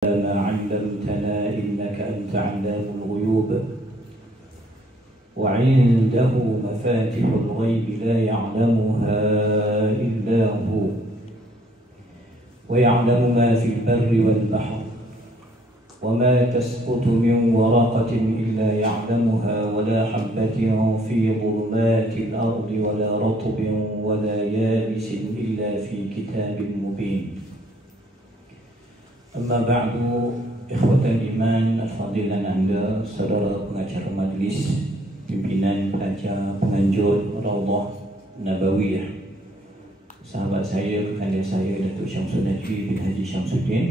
ما علمتنا إنك أنت علام الغيوب وعنده مفاتح الغيب لا يعلمها إلا هو ويعلم ما في البر والبحر وما تسقط من ورقة إلا يعلمها ولا حبة في ظلمات الأرض ولا رطب ولا يابس إلا في كتاب مبين. Amma ba'du, ikhwatan iman, al-fadilan anda, saudara pengacara majlis, pimpinan pelajar penganjur Raudhah Nabawiyah, sahabat saya, kekalian saya Datuk Syamsul Najwi bin Haji Syamsuddin,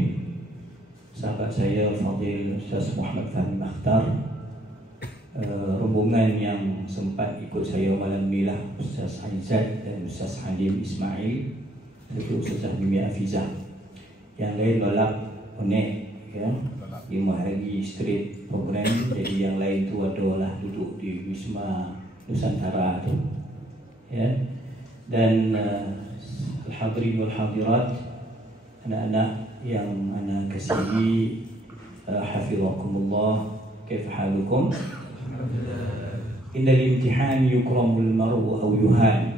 sahabat saya Al-Fadil Ustaz Muhammad Fahmi Makhtar, rombongan yang sempat ikut saya malam ni lah, Ustaz Aizat dan Ustaz Halim Ismail, serta Ustaz Mimi Afizah. Yang lain balap connect ya, 5 hari straight program. Jadi yang lain tu adalah duduk di Wisma Nusantara tu ya. Dan al-hadirin wal hadirat, anak-anak yang ana kasihi, hafizakumullah, kaifa halukum? Innal imtihan yukramul mar'u aw yuhan.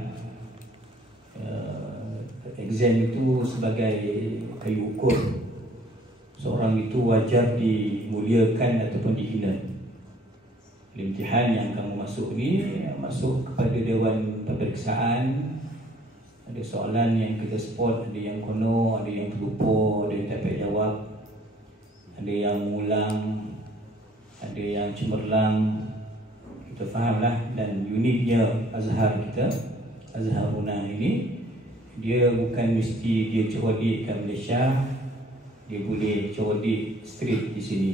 Exam itu sebagai kayu ukur. Seorang itu wajar dimuliakan ataupun dihina. Imtihan yang kamu masuk ni, masuk kepada Dewan Peperiksaan. Ada soalan yang kita spot, ada yang kono, ada yang terlupa, ada yang tak dapat jawab, ada yang ulang, ada yang cemerlang. Kita fahamlah. Dan uniknya Azhar kita, Azharuna ini, dia bukan mesti dia codik kat Malaysia, dia boleh codik straight di sini.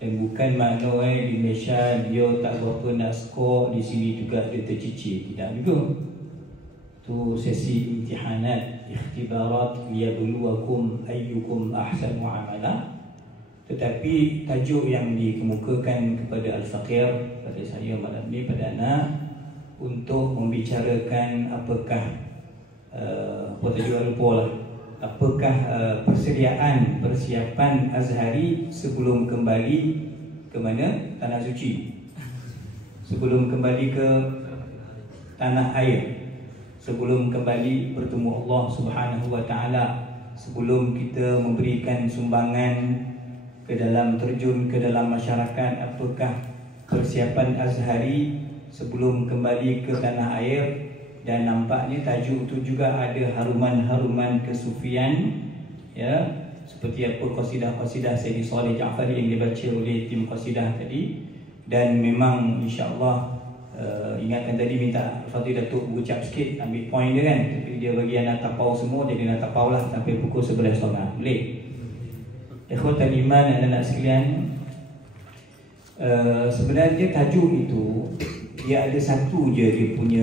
Dan bukan makna di Malaysia dia tak berapa nak skor, di sini juga dia tercicir. Tidak juga. Tu sesi imtihanat, ikhtibarat liyabluwakum ayyukum ahsanu amala. Tetapi tajuk yang dikemukakan kepada Al-Faqir, pada saya malam ni, pada anak, untuk membicarakan apakah apa tajuk lupa lah, apakah persiapan Azhari sebelum kembali ke mana? Tanah suci, sebelum kembali ke tanah air, sebelum kembali bertemu Allah Subhanahu wa ta'ala, sebelum kita memberikan sumbangan ke dalam, terjun ke dalam masyarakat. Apakah persiapan Azhari sebelum kembali ke tanah air? Dan nampaknya tajuk itu juga ada haruman-haruman kesufian ya, seperti apa qasidah-qasidah Sayyidi Saleh Ja'fari yang dibaca oleh tim qasidah tadi. Dan memang insya-Allah, ingatkan tadi minta Fadil Datuk berucap sikit, ambil poin dia kan, tapi dia bagi anak tapau semua, jadi anak tapau lah sampai pukul 11 solat. Boleh? Ikhwatal iman, anak-anak sekalian, sebenarnya tajuk itu dia ada satu je dia punya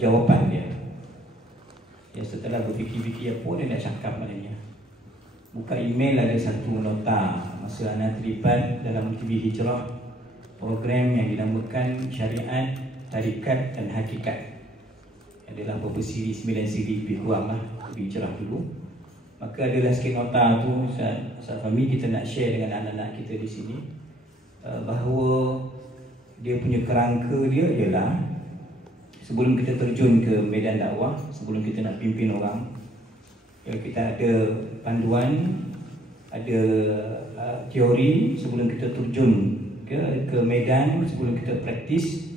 jawapan dia. Ya, setelah berfikir-fikir apa dia nak cakap maknanya. Buka email, ada satu nota masa anak terlibat dalam TV Hijrah, program yang dinamakan Syariat, Tarikat dan Hakikat. Adalah beberapa siri, 9 siri lebih kurang lah, TV Hijrah dulu. Maka adalah sikit nota tu, Ustaz Fahmi, kita nak share dengan anak-anak kita di sini, bahawa dia punya kerangka dia ialah sebelum kita terjun ke medan dakwah, sebelum kita nak pimpin orang, kita ada panduan, ada teori. Sebelum kita terjun ke medan, sebelum kita praktis,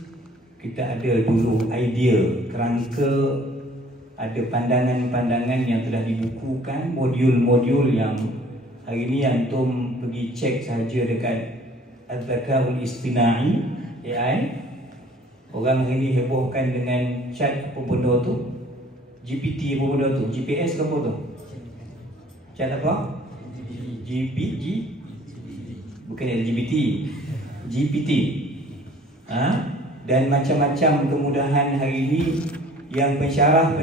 kita ada dulu idea, kerangka, ada pandangan-pandangan yang telah dibukukan, modul-modul yang hari ni antum pergi cek saja dekat Al-Zakaul Istina'i, AI. Orang hari ni hebohkan dengan chat apa benda tu, GPT apa benda tu, GPS ke apa tu, chat apa, GPT, bukan LGBT, GPT dan macam-macam kemudahan hari ni yang pensyarah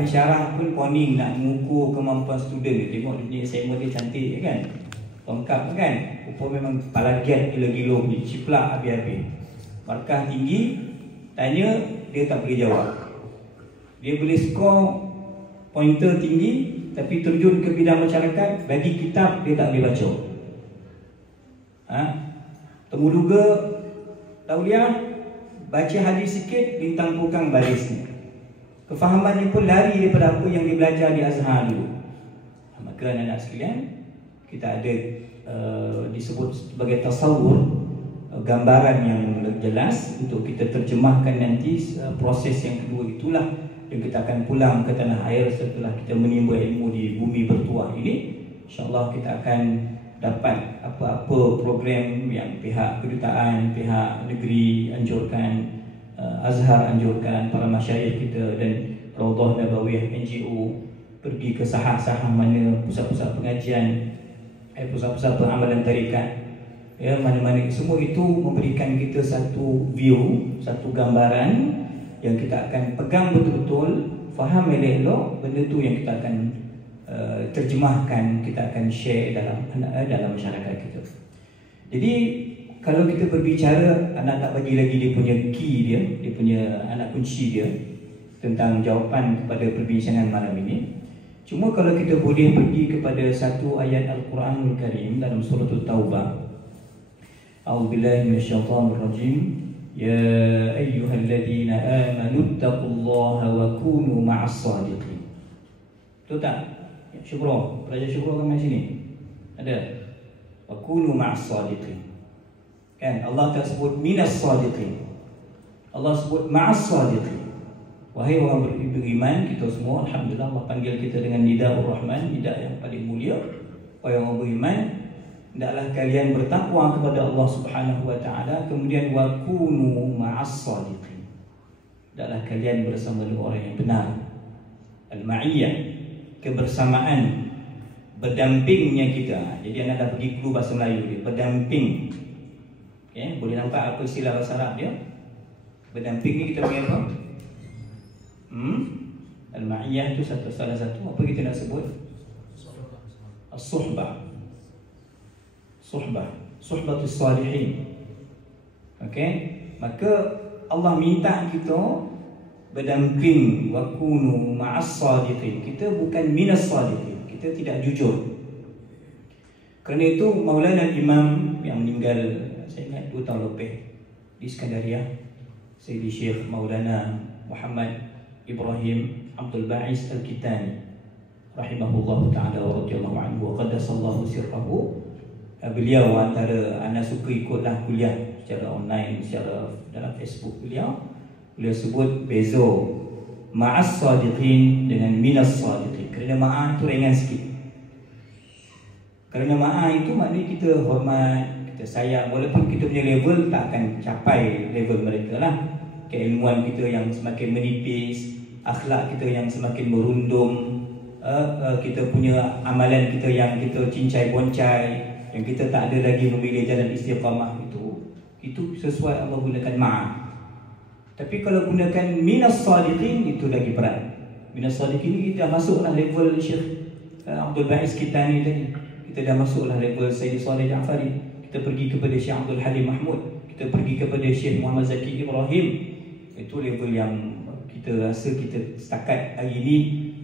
pun poning nak mengukur kemampuan student. Tengok dia assignment dia cantik kan, lengkap kan, rupa memang palagiat gila-gila, ciplak habis-habis, markah tinggi. Tanya, dia tak boleh jawab. Dia boleh skor pointer tinggi, tapi terjun ke bidang masyarakat, bagi kitab dia tak boleh baca. Temuduga tauliah, baca hadis sikit, bintang pukang baris ni. Kefahamannya pun lari daripada apa yang dia belajar di Azhar dulu. Maka anak-anak sekalian, kita ada disebut sebagai tasawur, gambaran yang jelas untuk kita terjemahkan nanti. Proses yang kedua itulah yang kita akan pulang ke tanah air setelah kita menimba ilmu di bumi bertuah ini. InsyaAllah kita akan dapat apa-apa program yang pihak kedutaan, pihak negeri anjurkan, Azhar anjurkan, para masyayikh kita dan Raudhah Nabawiyah NGO pergi ke sahah-sahah mana, pusat-pusat pengajian, pusat-pusat amalan tarikat, mana-mana, semua itu memberikan kita satu view, satu gambaran yang kita akan pegang betul-betul, faham elok-elok, benda tu yang kita akan terjemahkan, kita akan share dalam masyarakat kita. Jadi kalau kita berbicara, anak tak bagi lagi dia punya key dia punya anak kunci dia tentang jawapan kepada perbincangan malam ini. Cuma kalau kita boleh pergi kepada satu ayat Al-Quranul Karim dalam surah At-Taubah. A'udzubillahi minasyaitonirrajim. Ya ayyuhalladzina amanu taqullaha wa kunu ma'as shadiqin. Betul tak? Syukro, Raja Syukro kan macam sini. Ada. Wa kunu ma'as shadiqin. Kan Allah tak sebut minas shadiqin. Allah sebut ma'as shadiqin. Wahai orang beriman, kita semua, alhamdulillah Allah panggil kita dengan nidaur rahman, nida yang paling mulia. Wahai orang beriman, hendaklah kalian bertakwa kepada Allah Subhanahu wa taala, kemudian wa kunu ma'as shadiqin. Hendaklah kalian bersama dengan orang yang benar. Al-ma'iyyah, kebersamaan, berdampingnya kita. Jadi anda dah pergi clue bahasa Melayu dia, berdamping. Okay, boleh nampak apa istilah bahasa Arab dia? Berdamping ni kita panggil apa? Al-ma'iyyah tu salah satu apa kita nak sebut? As-suhbah. Suhbatus salihin. Okey, maka Allah minta kita berdamping, wa kunu ma'as sadiqin. Kita bukan minas sadiqin, kita tidak jujur. Kerana itu Maulana Imam yang meninggal, saya ingat 2 tahun lebih, di Skandaria, Sayyidi Syekh Maulana Muhammad Ibrahim Abdul Ba'is Al-Kitani rahimahullah ta'ala wa radiyallahu anhu wa qaddasallahu sirrahu. Beliau antara anak suka ikutlah kuliah secara online, secara dalam Facebook beliau sebut beza ma'as sadiqin dengan minas sadiqin. Kerana ma'a itu ringan sikit. Kerana ma'a itu maknanya kita hormat, kita sayang, walaupun kita punya level tak akan capai level mereka lah. Keilmuan kita yang semakin menipis, akhlak kita yang semakin merundum, kita punya amalan kita yang kita cincai boncai, yang kita tak ada lagi memilih jalan istiqamah, itu sesuai Allah gunakan ma'a. Tapi kalau gunakan minas sadiqin, itu lagi berat. Minas sadiqin ni kita dah masuklah level Syekh Abdul Ba'is Kitani tadi. Kita dah masuklah level Sayyidi Saleh Ja'fari. Kita pergi kepada Syekh Abdul Halim Mahmud. Kita pergi kepada Syekh Muhammad Zaki Ibrahim. Itu level yang kita rasa kita setakat hari ini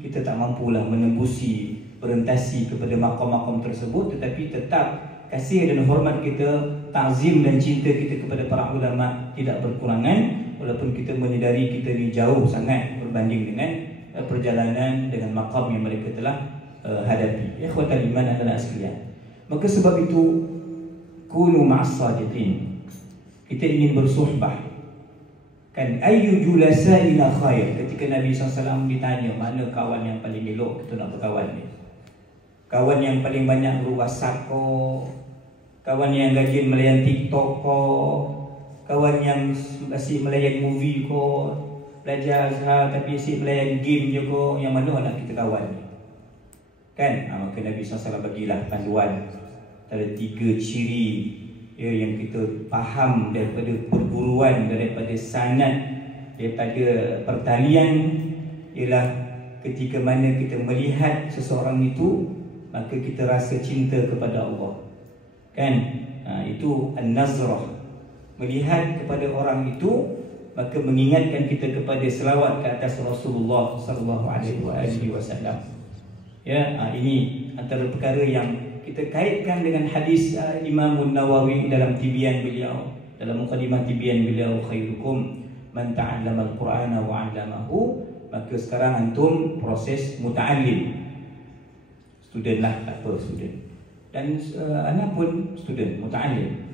kita tak mampulah menembusi, berentasi kepada makom-makom tersebut. Tetapi tetap kasih dan hormat kita, ta'zim dan cinta kita kepada para ulama tidak berkurangan, walaupun kita menyedari kita ni jauh sangat berbanding dengan perjalanan dengan makam yang mereka telah hadapi. Ikhwatal iman adalah sekalian. Maka sebab itu kunu ma'as sadiqin. Kita ingin bersuhbah. Kan ayyu julasa'ina khair. Ketika Nabi SAW ditanya mana kawan yang paling elok kita nak berkawan ni. Kawan yang paling banyak berwhatsapp ko, kawan yang rajin melayan TikTok ko, kawan yang asyik melayan movie ko, belajar Azhar tapi asyik melayan game je ko, yang mana nak kita kawan ni? Kan? Maka Nabi SAW bagilah panduan. Ada 3 ciri yang kita faham daripada perguruan, daripada sanad, daripada pertalian, ialah ketika mana kita melihat seseorang itu, maka kita rasa cinta kepada Allah. Kan? Itu an-nazrah. Melihat kepada orang itu, maka mengingatkan kita kepada selawat ke atas Rasulullah sallallahu alaihi wasallam. Ya, ini antara perkara yang kita kaitkan dengan hadis Imam Nawawi dalam Tibyan beliau, dalam mukadimah Tibyan beliau, khairukum man ta'allama al-Qur'ana wa 'allamahu. Maka sekarang antum proses muta'allim. Student lah, tak apa student. Dan anak pun student, muta'allim.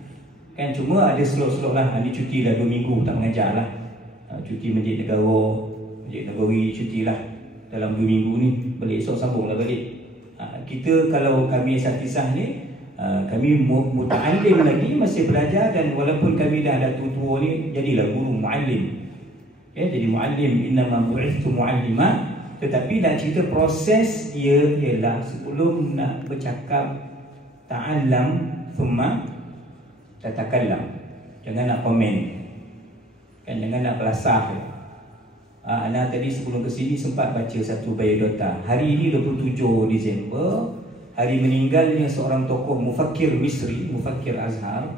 Kan cuma ada slot-slot lah. Ini cuti dah 2 minggu tak mengajar lah. Cuti Masjid Negara, Masjid Nagawi cuti lah dalam 2 minggu ni. Balik esok sambung lah balik. Kita kalau kami asatizah ni, kami muta'allim lagi, masih belajar. Dan walaupun kami dah ada tua-tua ni, jadilah guru mu'allim. Jadi mu'allim, innama bu'ithtu mu'allima. Tetapi nak cerita proses dia ialah sebelum nak bercakap, ta'allam thumma tatakallam. Jangan nak komen, kan, jangan nak belasah. Ana tadi sebelum ke sini sempat baca satu biodata. Hari ini 27 Disember, hari meninggalnya seorang tokoh mufakkir Misri, mufakkir Azhar,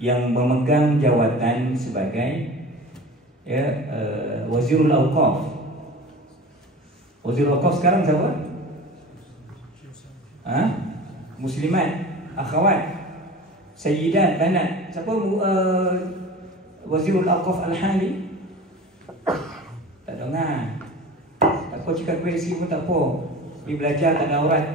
yang memegang jawatan sebagai Wazirul Awqaf. Wazirul Awqaf sekarang siapa? Muslimat, akhawat, sayyidat, banat. Siapa Wazirul Awqaf Al-Hali? Tak dengar. Tak apa cakap kursi pun tak apa. Dia belajar tak ada aurat.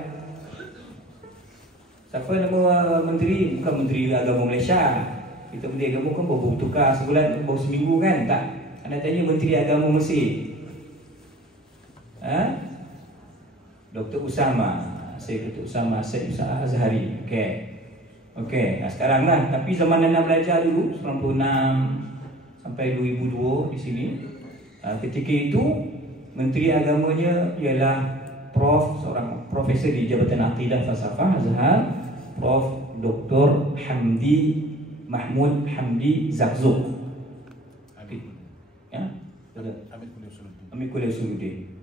Siapa nama menteri? Bukan Menteri Agama Malaysia. Kita Menteri Agama kan baru tukar sebulan, baru seminggu kan? Tak. Anda tanya Menteri Agama Mesir. Dr. Usama. Saya Dr. Usama Syed Azhari. Okey. Sekarang lah. Tapi zaman anda belajar dulu 96 sampai 2002 di sini. Ketika itu Menteri Agamanya ialah seorang profesor di Jabatan Aqidah Falsafah Azhar, Prof. Dr. Mahmud Hamdi Zakzouk. Amir Kuliah Usuluddin.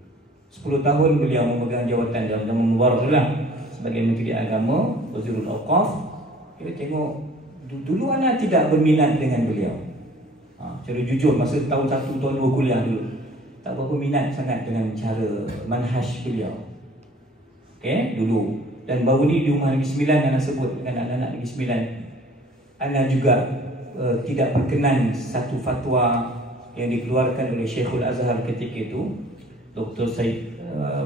10 tahun beliau memegang jawatan dalam zaman Mubarak lah sebagai Menteri Agama, Wazirul Awqaf. Kita tengok dulu anak tidak berminat dengan beliau. Secara jujur, masa tahun 1, tahun 2 kuliah dulu, tak berapa minat sangat dengan cara manhaj beliau. Dulu. Dan baru ni di Rumah Negeri Sembilan, anak sebut dengan anak-anak Negeri Sembilan, anak juga tidak berkenan satu fatwa yang dikeluarkan oleh Syekhul Azhar ketika itu, Dr.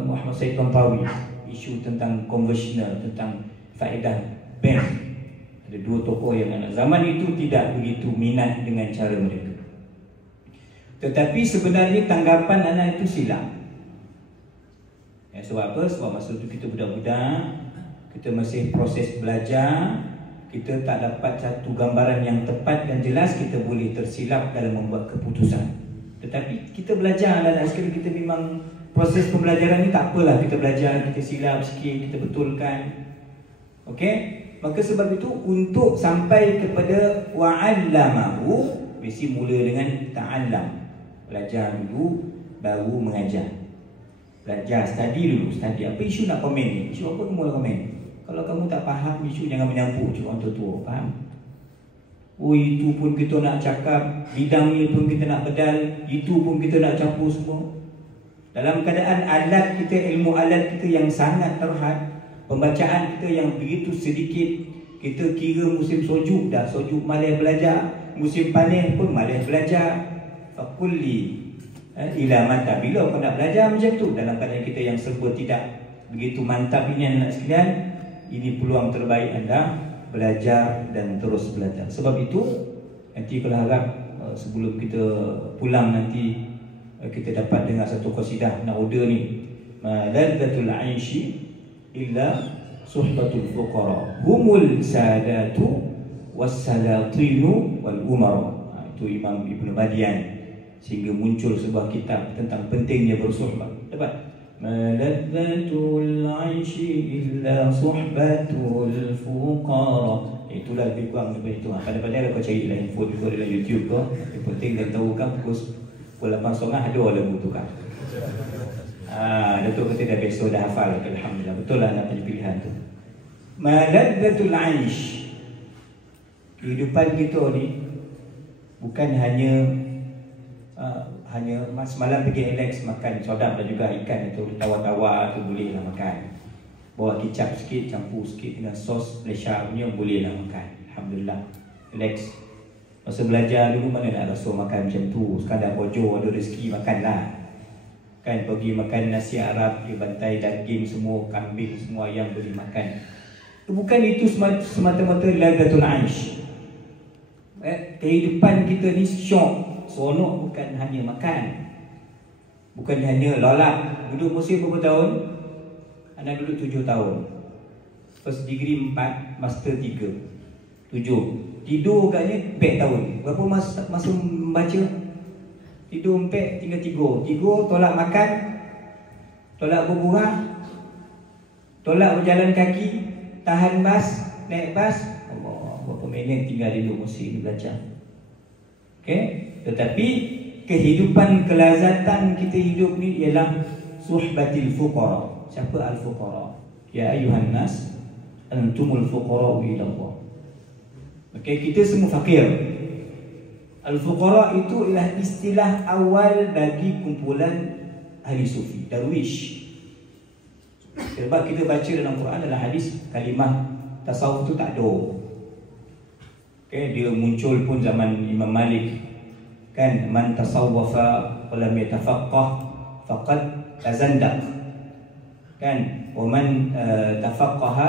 Muhammad Said Tantawi, isu tentang konvensional, tentang faedah bank. Ada 2 tokoh yang anak zaman itu tidak begitu minat dengan cara mereka. Tetapi sebenarnya tanggapan anak itu silap. Sebab apa? Sebab masa itu kita budak-budak, kita masih proses belajar, kita tak dapat satu gambaran yang tepat dan jelas, kita boleh tersilap dalam membuat keputusan. Tetapi kita belajar, dan sekarang kita memang proses pembelajaran ni tak apalah, kita belajar, kita silap sikit, kita betulkan. Maka sebab itu untuk sampai kepada wa'allamahu, mesti mula dengan ta'allam. Belajar dulu, baru mengajar. Belajar, study dulu. Study apa isu nak komen ni? Isu apa kamu nak komen? Kalau kamu tak faham isu, jangan menyampuk cakap orang tua-tua. Faham? Itu pun kita nak cakap, bidang ni pun kita nak bedal, itu pun kita nak campur semua. Dalam keadaan alat kita, ilmu alat kita yang sangat terhad, pembacaan kita yang begitu sedikit, kita kira musim sojuk dah, sojuk malas belajar, musim panas pun malas belajar. Fakulli ila mata, bila kau nak belajar macam tu? Dalam keadaan kita yang serba tidak begitu mantap ini anak sekalian, ini peluang terbaik anda belajar dan terus belajar. Sebab itu nanti kalau harap sebelum kita pulang nanti kita dapat dengar satu qasidah nak order ni, ladzatul aishi illa suhbatul fuqara humul sadatu wassalatinu wal umara. Itu Imam Ibn Badian, sehingga muncul sebuah kitab tentang pentingnya bersuhbah. Dapat Maladzatul aishi illa suhbatul fuqara. Itulah lebih kurang daripada itu. Pada-pada kau cari dalam handphone kau, dalam YouTube kau, yang penting dan tahu kan pukul 8.30 ada lagu tu kan. Datuk kata dah besok dah hafal. Alhamdulillah, betul lah nak punya pilihan tu. Maladzatul aish, kehidupan kita ni bukan hanya semalam pergi relax makan sodap dan juga ikan itu, tawar-tawar tu boleh lah makan. Bawa kicap sikit, campur sikit dengan sos Malaysia punya, bolehlah makan. Alhamdulillah. Relax. Masa belajar dulu mana nak rasa makan macam tu. Sekadar bojo ada rezeki makanlah. Kan pergi makan nasi Arab, dia bantai daging semua, kambing semua, ayam boleh makan. Bukan itu semata-mata lagatul aish. Kehidupan kita ni syok. Seronok bukan hanya makan, bukan hanya lolak. Duduk Mesir berapa tahun? Anak duduk 7 tahun. First degree 4, master 3, 7. Tidur agaknya 4 tahun. Berapa masa membaca? Tidur 4, tinggal 3. Tolak makan, tolak berbuah, tolak berjalan kaki, tahan bas, naik bas. Allah, berapa minit tinggal di Mesir ni belajar. Okay? Tetapi kehidupan kelazatan kita hidup ni ialah suhbatil fuqara. Siapa al-fuqara? Ya ayuhan nas, antumul fuqara ila Allah. Okey, kita semua fakir. Al-fuqara itu ialah istilah awal bagi kumpulan ahli sufi, darwish. Sebab kita baca dalam Quran dalam hadis, kalimah tasawuf itu tak ada. Okey, dia muncul pun zaman Imam Malik. Kan, man tasawwafa wa lam yatafaqqah faqad tazandaq. Kan, wa man tafaqqaha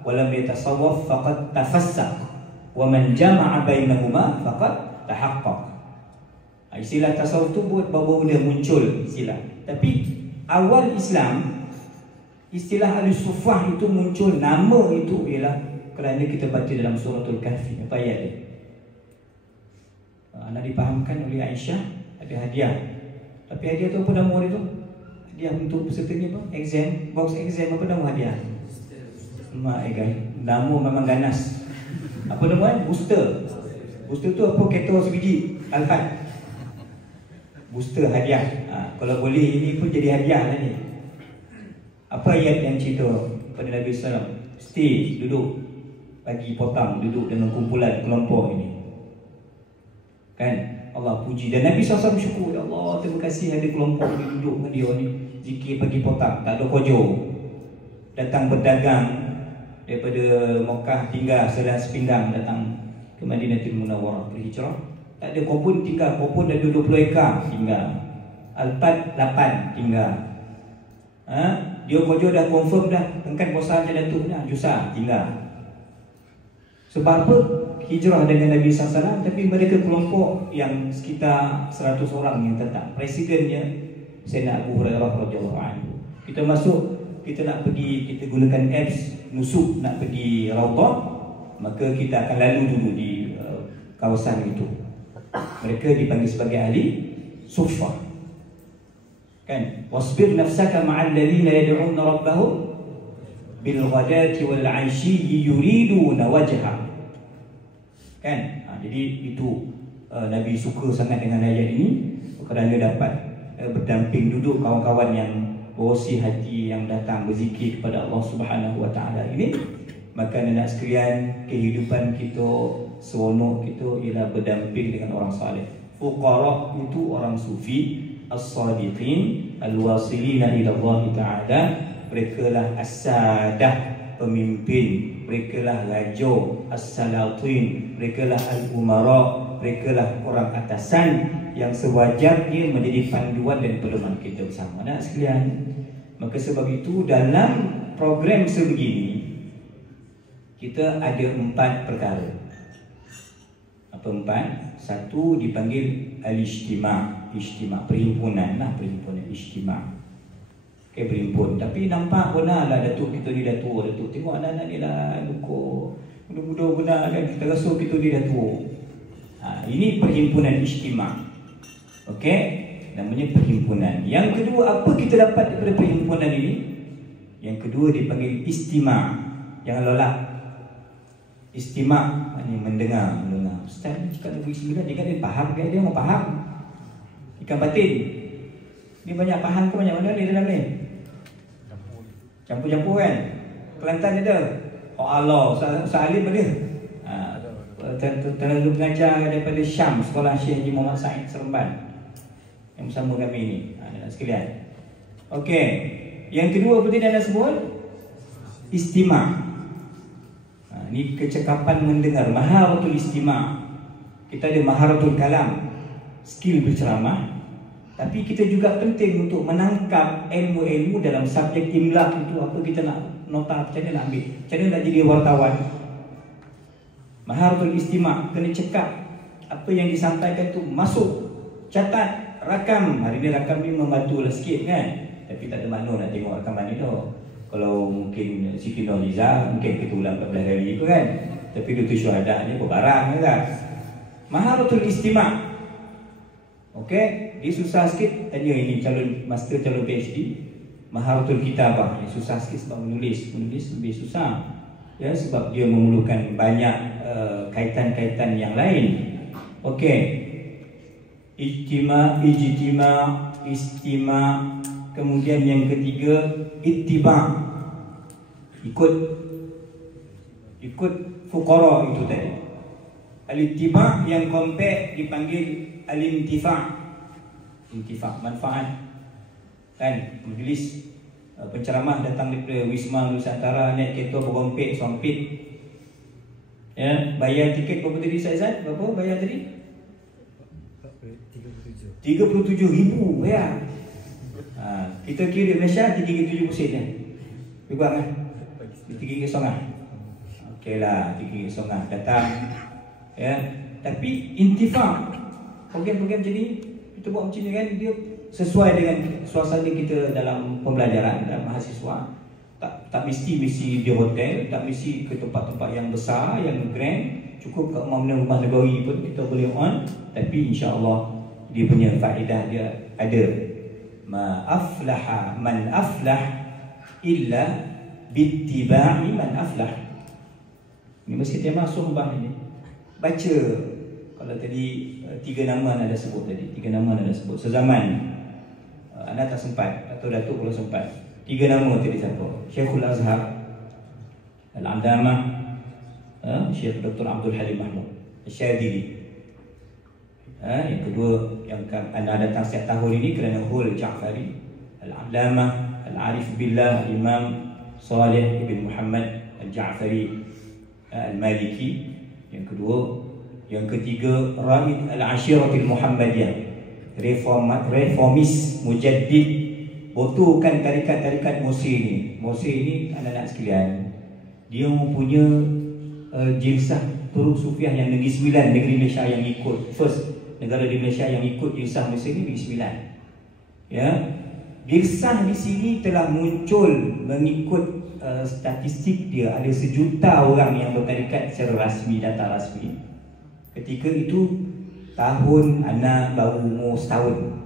wa lam yatasawwaf faqad tafassaq wa man jama'a bainahuma faqad tahaqqaq. Istilah tasawuf tu baru dia muncul istilah. Tapi awal Islam, istilah al-sufah itu muncul, nama itu ialah kerana kita baca dalam suratul Kahfi. Apa ayat dia? Nak dipahamkan oleh Aisyah, ada hadiah. Tapi hadiah tu apa nama dia tu? Hadiah untuk pesertanya apa? Exam, box exam, apa nama hadiah? Nama memang ganas. Apa nama? Booster. Booster tu apa? Ketor sebiji, Alphard. Booster hadiah. Kalau boleh ini pun jadi hadiah lah ni. Apa ayat yang cerita pada Nabi SAW? Stay, duduk, bagi potang, duduk dengan kumpulan kelompok ini. Kan, Allah puji. Dan Nabi SAW bersyukur, ya Allah, terima kasih ada kelompok ni duduk dengan dia ni, zikir pagi potang, tak ada kojo. Datang berdagang daripada Mekah, tinggal selang sepinggang, datang ke Madinatul Munawwarah, berhijrah. Tak ada kebun, tinggal kebun ada 20 ekar, tinggal. Alphard 8, tinggal. Dia kojo dah confirm dah, tengkan bosan dia datuk dah, Jusah, tinggal. Sebab apa? Hijrah dengan Nabi SAW, tapi mereka kelompok yang sekitar 100 orang yang tetap. Presidennya Sayyidina Abu Hurairah radhiyallahu anhu. Kita masuk, kita nak pergi, kita gunakan apps nusuk nak pergi Raudhah, maka kita akan lalu dulu di kawasan itu. Mereka dipanggil sebagai ahli suffah. Kan? Wasbir nafsaka ma'al ladzina yad'una rabbahum bil ghadati wal 'ashiyyi yuriduna wajha. Kan? Jadi itu Nabi suka sangat dengan ayat ini kerana dapat berdamping duduk kawan-kawan yang bersih hati, yang datang berzikir kepada Allah Subhanahu Wa Taala ini. Maka anak sekalian, kehidupan kita, seronok kita ialah berdamping dengan orang saleh. Fuqara itu orang sufi, as-sadiqin, al-wasilina ila Allah Taala. Mereka lah as-sadah, pemimpin. Mereka lah raja, as-salatin. Mereka lah al-umara. Mereka lah orang atasan yang sewajarnya menjadi panduan dan pedoman kita bersama. Anak sekalian, maka sebab itu dalam program sebegini kita ada 4 perkara. Apa 4? Satu dipanggil al-ijtima'. Ijtima', perhimpunan lah, perhimpunan ijtima'. Okay, berhimpun. Tapi nampak benar lah datuk kita ni dah tua. Datuk tengok anak-anak ni lah, muda-muda benar kan. Kita rasa kita ni dah tua. Ini perhimpunan ijtima'. Okey, namanya perhimpunan. Yang kedua, apa kita dapat daripada perhimpunan ini? Yang kedua dipanggil istima'. Jangan lolak. Istima' ni mendengar. Ustaz ni cakap Nabi 9, dia kan dia faham ke? Dia mau faham. Ikan batin. Ni banyak faham ke banyak mana ni dalam ni? Campur-campur kan? Kelantan ada. Oh Allah, Ustaz Alim ada. Terlalu pengajar daripada Syam, sekolah Syekh Haji Muhammad Said Seremban, yang bersama kami ni, anak sekalian. Okey, yang kedua apa tadi anda sebut? istima'. Ini kecakapan mendengar, maharatul istima'. Kita ada maharatul kalam, skill berceramah. Tapi kita juga penting untuk menangkap ilmu-ilmu dalam subjek imla itu. Apa kita nak nota, macam mana nak ambil, macam mana nak jadi wartawan. Maharatul istima', kena cekap apa yang disampaikan tu masuk, catat, rakam. Hari ni rakam ni membantulah sikit kan, tapi tak ada makna nak tengok rakaman ni tu. Kalau mungkin Siti Nurhaliza, mungkin kita ulang 14 kali tu kan, tapi Dutu Syuhada ni berbarang kan. Maharatul istima'. Okey, dia susah sikit. Tanya ini calon master, calon PhD. Maharatul kitabah, yang susah sikit sebab menulis lebih susah. Ya, sebab dia memerlukan banyak kaitan-kaitan yang lain. Okey. Ijtima', istima'. Kemudian yang ketiga, ittiba'. Ikut fuqara itu tadi. Al-ittiba' yang kompak dipanggil al-intifa'. Intifa', manfaat. Kan, majlis penceramah datang daripada Wisma Nusantara, naik kereta berompek, sompit. Ya, bayar tiket berapa tadi Saizat? Berapa bayar tadi? 37,000 bayar. Kita kira di Malaysia 3,700 sen je. Lebih kurang kan? 3,500. Okeylah, 3,500 datang. Ya, tapi intifa'. Program-program macam ni kita buat macam ni kan, dia sesuai dengan suasana kita dalam pembelajaran dalam mahasiswa. Tak mesti di hotel, tak mesti ke tempat-tempat yang besar, yang grand. Cukup kat rumah negeri pun kita boleh on. Tapi insya-Allah dia punya faedah dia ada. Ma aflaha man aflah illa bittiba'i man aflah. Ini mesti tema sumbang ini. Baca. Kalau tadi 3 nama anda sebut tadi, 3 nama anda sebut sezaman. Anda tak sempat atau Datuk belum sempat. 3 nama tadi siapa? Syekhul Azhar, Al-Allamah, Syekh Dr. Abdul Halim Mahmud Al-Syadili. Yang kedua yang anda datang setiap tahun ini kerana Hul Ja'fari, Al-Allamah Al-Arif Billah Imam Saleh Ibn Muhammad Al-Ja'fari Al-Maliki. Yang kedua. Yang ketiga, Raid Al-Ashiratil Muhammadiyah, reformis, mujaddid, botokan tarikat-tarikat Mosi ni. Mosi ni anak-anak sekalian, dia mempunyai jilsah turuk sufiah yang Negeri Sembilan, negeri Malaysia yang ikut. First negara di Malaysia yang ikut jilsah Malaysia ni Negeri Sembilan. Ya, jilsah di sini telah muncul mengikut statistik dia, ada 1 juta orang yang bertarikat secara rasmi, data rasmi. Ketika itu tahun anak baru umur setahun.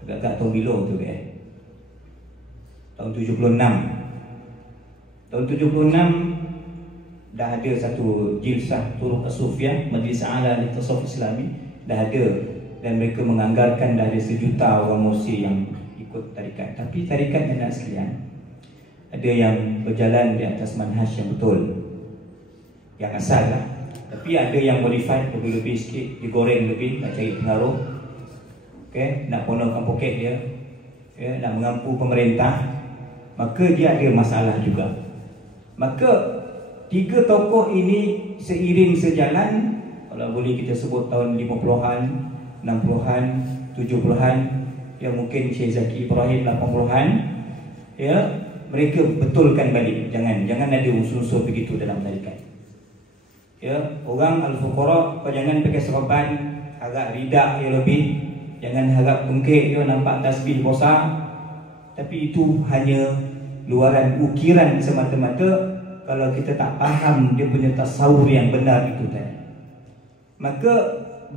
Agak-agak tahun bila tu kan? Tahun 76. Tahun 76 dah ada satu jilsah turuk as-sufiah, Majlis A'la li Tasawuf Islami dah ada, dan mereka menganggarkan dah ada 1 juta orang Mosi yang ikut tarikat. Tapi tarikat anak sekalian, ada yang berjalan di atas manhaj yang betul, yang asal lah. Tapi ada yang modified lebih sikit, digoreng lebih, nak cari pengaruh, okay, nak ponokkan poket dia, ya, nak mengampu pemerintah, maka dia ada masalah juga. Maka 3 tokoh ini seiring sejalan, kalau boleh kita sebut tahun 50-an, 60-an, 70-an, ya mungkin Syekh Zaki Ibrahim 80-an, ya, mereka betulkan balik. Jangan ada unsur-unsur begitu dalam tarikat. Ya, orang al-fuqara, kau jangan pakai serban agak ridak ya lebih, jangan harap tungkik dia nampak tasbih besar. Tapi itu hanya luaran ukiran semata-mata kalau kita tak faham dia punya tasawur yang benar itu tadi. Maka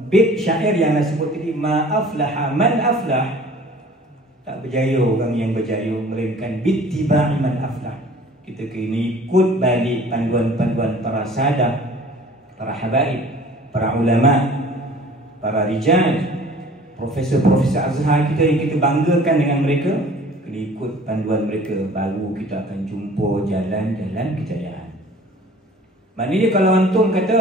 bait syair yang saya sebut tadi, ma aflaha man aflah, tak berjaya orang yang berjaya, melainkan bittiba'i man aflah. Kita kena ikut balik panduan-panduan para sahabat, para habaib, para ulama, para rijal, profesor-profesor Azhar kita yang kita banggakan dengan mereka. Kena ikut panduan mereka, baru kita akan jumpa jalan-jalan kejayaan. Maknanya kalau antum kata,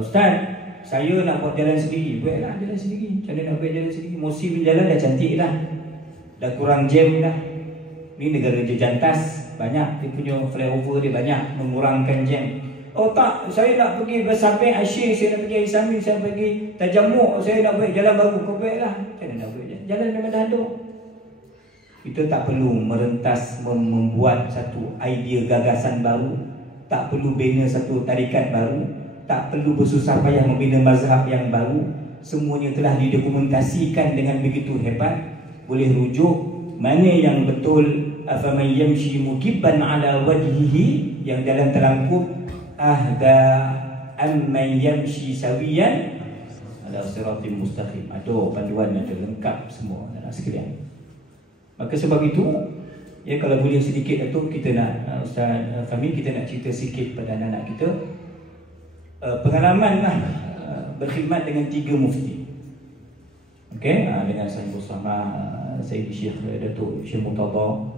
Ustaz, saya nak buat jalan sendiri, buatlah jalan sendiri. Macam mana nak buat jalan sendiri? Mosi pun jalan dah cantik dah, dah kurang jam dah. Ni negara jejantas, banyak dia punya flyover dia banyak, mengurangkan jam. Oh tak, saya nak pergi Bersamping Asyik, saya nak pergi Isami, saya nak pergi Tajamuk, saya nak buat jalan baru. Kau buatlah. Macam nak buat jalan memang dah ada. Kita tak perlu merentas membuat satu idea gagasan baru, tak perlu bina satu tarikat baru, tak perlu bersusah payah membina mazhab yang baru. Semuanya telah didokumentasikan dengan begitu hebat. Boleh rujuk mana yang betul. Afaman yamshi mukibban ala wajhihi, yang dalam terangkup ahda amman yamshi sawiyan ala siratim mustaqim. Ada panduan, ada lengkap semua anak sekalian. Maka sebab itu, ya, kalau boleh sedikit Datuk, kita nak Ustaz Fahmi, kita nak cerita sikit pada anak-anak kita pengalaman lah berkhidmat dengan 3 mufti. Okey, dengan saya bersama Sayyid Syekh Datuk Syekh Murtada,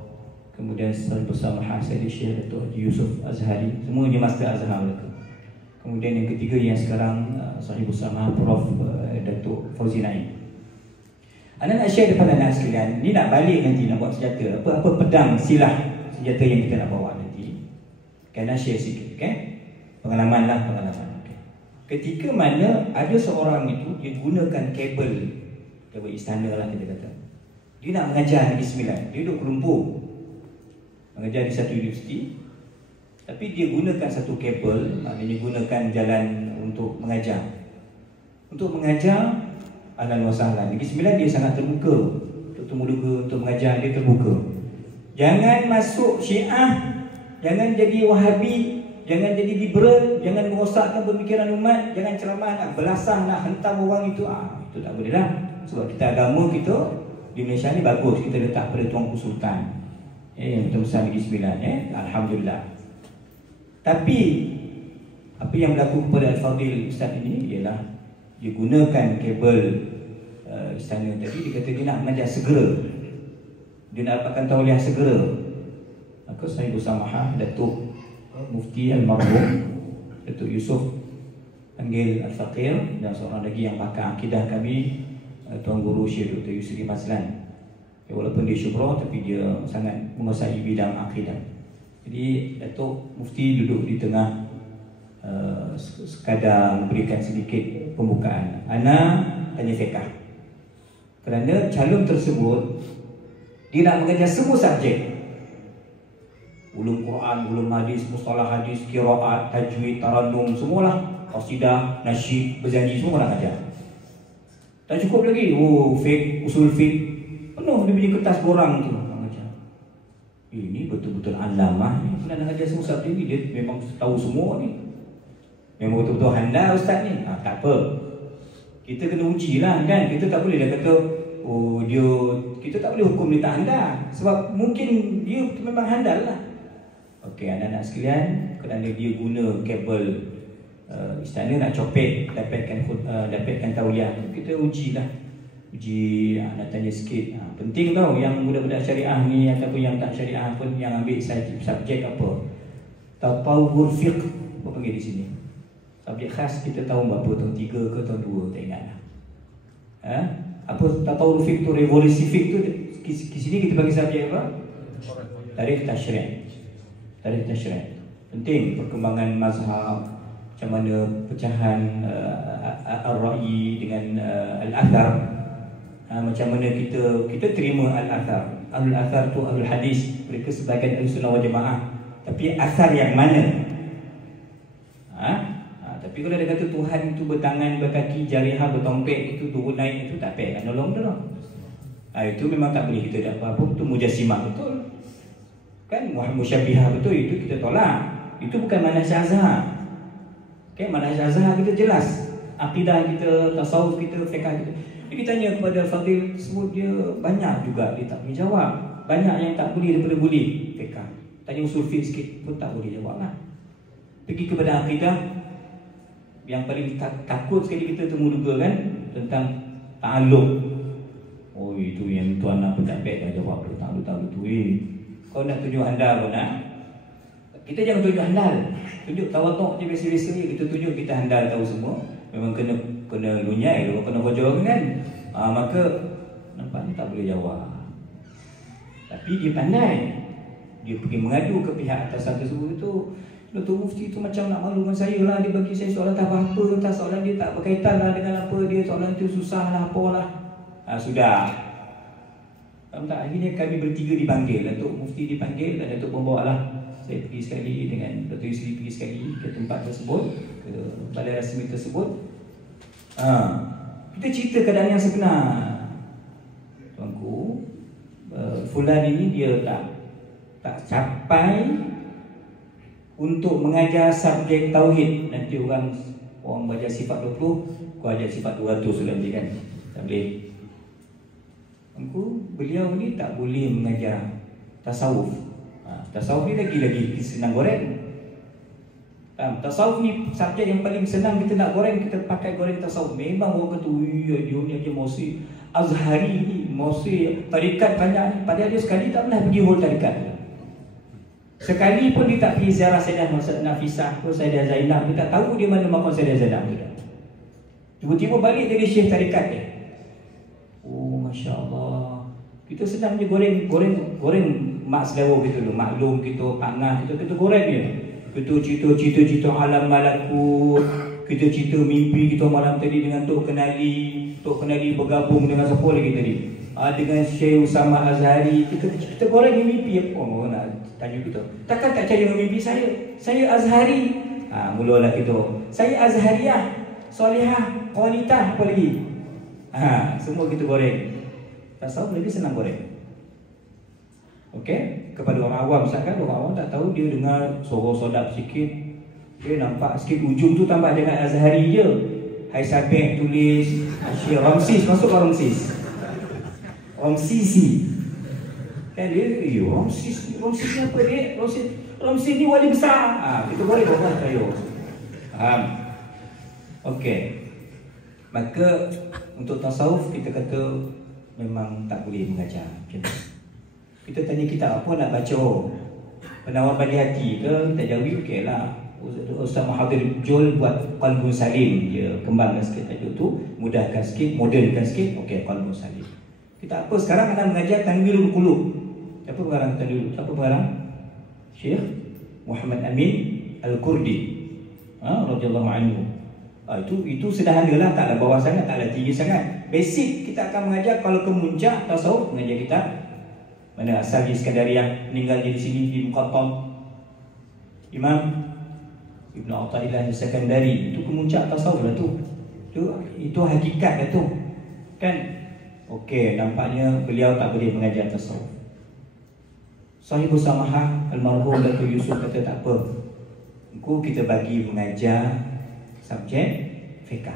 kemudian saya bersama Sayyid Syekh Datuk Yusuf Azhari, semuanya Master Azhar mereka. Kemudian yang ketiga yang sekarang saya bersama Prof Datuk Fauzi Naim. Anak nak share depan anak sekalian, ni nak balik nanti nak buat senjata, apa pedang silah senjata yang kita nak bawa nanti. Kena share sikit, okey? Pengalaman lah, pengalaman. Okay. Ketika mana ada seorang itu dia gunakan kabel istana lah kita kata. Dia nak mengajar Negeri Sembilan. Dia duduk Kuala Lumpur, mengajar di satu universiti, tapi dia gunakan satu kabel, maknanya gunakan jalan untuk mengajar. Untuk mengajar, ahlan wa sahlan. Negeri Sembilan dia sangat terbuka untuk temuduga, untuk mengajar dia terbuka. Jangan masuk Syiah, jangan jadi Wahabi, jangan jadi liberal, jangan merosakkan pemikiran umat, jangan ceramah nak belasah, nak hentam orang itu. Itu tak boleh lah. Sebab kita agama kita di Malaysia ni bagus, kita letak pada Tuanku Sultan, yang betul-betul Negeri Sembilan, Alhamdulillah. Tapi apa yang berlaku kepada Al-Fadhil Ustaz ini ialah dia gunakan kabel istana tadi. Dia kata dia nak mengajar segera, dia nak dapatkan tauliah segera. Maka saya bersama Datuk Mufti Al-Marhum Datuk Yusuf panggil Al-Faqir, dan seorang lagi yang pakar akidah kami, Tuan Guru Syekh Dr. Yusri Mazlan. Walaupun dia syukurah, tapi dia sangat menguasai bidang akidah. Jadi Datuk Mufti duduk di tengah, sekadar memberikan sedikit pembukaan. Ana tanya fiqh, kerana calon tersebut dia nak mengajar semua subjek, ulum Quran, ulum hadis, mustalah hadis, qiraat, tajwid, tarannum, semualah, qasidah, nasyid, berjanji, semua nak ajar. Tak cukup lagi, fiqh, usul fiqh, penuh dia punya kertas borang tu nak ajar. Ini betul-betul alamah ni, nak ajar semua subjek ni, dia memang tahu semua ni, memang betul-betul handal ustaz ni. Tak apa, kita kena uji lah kan. Kita tak boleh dah kata kita tak boleh hukum dia tak handal, sebab mungkin dia memang handal lah. Okey, anak-anak sekalian, kerana dia guna kabel istana nak copet, dapatkan tauliah, kita ujilah. Uji, nak tanya sikit. Penting tau, yang budak-budak syariah ni ataupun yang tak syariah pun, yang ambil subjek apa, tatawur fiqh, apa panggil di sini, subjek khas, kita tahu berapa, tahun 3 ke tahun 2, tak ingat lah. Apa tatawur fiqh tu, revolusi fiqh tu, di sini kita bagi subjek apa? Tarikh Tashri'. Tarikh Tashri'. Penting perkembangan mazhab, macam mana pecahan ar-ra'yi dengan al-athar. Macam mana kita terima al-athar. Al-athar tu ahlul hadis, mereka sebagian Ahlussunnah wal Jamaah. Tapi athar yang mana? Tapi kalau dia kata Tuhan itu bertangan, berkaki, jarihah, bertompek, itu turun naik, itu tak payah nolong dia lah. Itu memang tak boleh kita dapat apa. Itu mujassimah betul kan, musyabbihah betul, itu kita tolak. Itu bukan manhaj Azhar. Okay, manhaj Azhar kita jelas, akidah kita, tasawuf kita, fiqh kita. Jadi tanya kepada Fadil, sebut dia banyak juga dia tak boleh jawab. Banyak yang tak boleh daripada boleh fiqh. Tanya usul fiqh sikit pun tak boleh jawab lah. Pergi kepada akidah, yang paling takut sekali kita temuduga kan, tentang ta'alluq. Oh itu yang tuan nak pencapek dah jawab tu, ta'alluq tu. Kau nak tunjuk handal kau nak? Kita jangan tunjuk handal, tunjuk tawaduk je biasa-biasa je. Kita tunjuk kita handal tahu semua. Memang kena lunyai, kalau kena bojor kan. Maka nampak ni tak boleh jawab. Tapi dia pandai. Dia pergi mengadu ke pihak atasan tersebut itu, Datuk Mufti itu macam nak malukan saya lah. Dia bagi saya soalan tak apa-apa, tak soalan dia tak berkaitan lah dengan apa dia, soalan itu susah lah, apalah. Sudah. Faham tak? Akhirnya kami bertiga dipanggil. Datuk Mufti dipanggil dan Datuk membawa lah. Saya pergi sekali dengan Datuk Yusri pergi sekali ke tempat tersebut, ke balai rasmi tersebut. Kita cerita keadaan yang sebenar. Tuanku, fulan ini dia tak capai untuk mengajar subjek tauhid. Nanti orang belajar sifat 20, kau ajar sifat 200 sudah boleh kan? Tak boleh. Beliau ni tak boleh mengajar tasawuf. Tasawuf ni lagi senang goreng. Tasawuf ni subjek yang paling senang kita nak goreng, kita pakai goreng tasawuf. Memang orang kata, dia ni aja Mosi Azhari ni, Mosi tarikat banyak ni. Padahal dia sekali tak pernah pergi hol tarikat. Sekali pun dia tak pergi ziarah Sayyidah Nafisah ke Sayyidah Zainab. Dia tak tahu dia mana makam Sayyidah Zainab. Tiba-tiba balik jadi syekh tarikat dia. Oh, Masya Allah. Kita senang je goreng mak selawo kita tu, maklum kita, panah kita goreng je. Kita cerita alam malakut, kita cerita mimpi kita malam tadi dengan Tok Kenali bergabung dengan siapa lagi tadi? Dengan Syekh Usama Azhari. Kita goreng mimpi apa? Oh, nak tanya kita. Takkan tak cari mimpi saya? Saya Azhari. Mulalah kita. Saya Azhariyah, solehah, qanitah, apa lagi? Semua kita goreng. Tasawuf lebih senang goreng. Okey, kepada orang awam misalkan orang awam tak tahu, dia dengar suara sodap sikit, dia nampak sikit ujung tu tambah dengan Azhari je. Hai Sabek tulis Syekh Ramsis, masuk Ramsis. Ramsisi. Kan dia, Ramsis ni apa dia? Ramsis ni wali besar. Kita boleh bawa saya. Faham? Okey. Maka untuk tasawuf kita kata memang tak boleh mengajar. Kita tanya kitab apa nak baca? Penawar Badi Hati ke? Kita jawab okey lah. Ustaz Mahathir Jol buat Qalbun Salim. Dia kembangkan sikit tajuk tu, mudahkan sikit, modernkan sikit. Okey, Qalbun Salim. Kita apa sekarang akan mengajar Tanwirul Qulub. Siapa pengarang Tanwirul? Siapa pengarang? Syekh Muhammad Amin Al-Kurdi. Radhiyallahu anhu. Itu sederhanalah, taklah bawah sangat, taklah tinggi sangat. Basic kita akan mengajar. Kalau ke muncak tasawuf, mengajar kita mana asal di Iskandariyah, meninggal di sini di Muqattam. Imam Ibn Athaillah Al-Sakandari. Itu ke muncak tasawuf lah tu. Itu hakikat lah tu. Kan? Okey, nampaknya beliau tak boleh mengajar tasawuf. Sahibul Samahah Almarhum Datuk Yusuf kata tak apa, kita bagi mengajar subjek fiqh.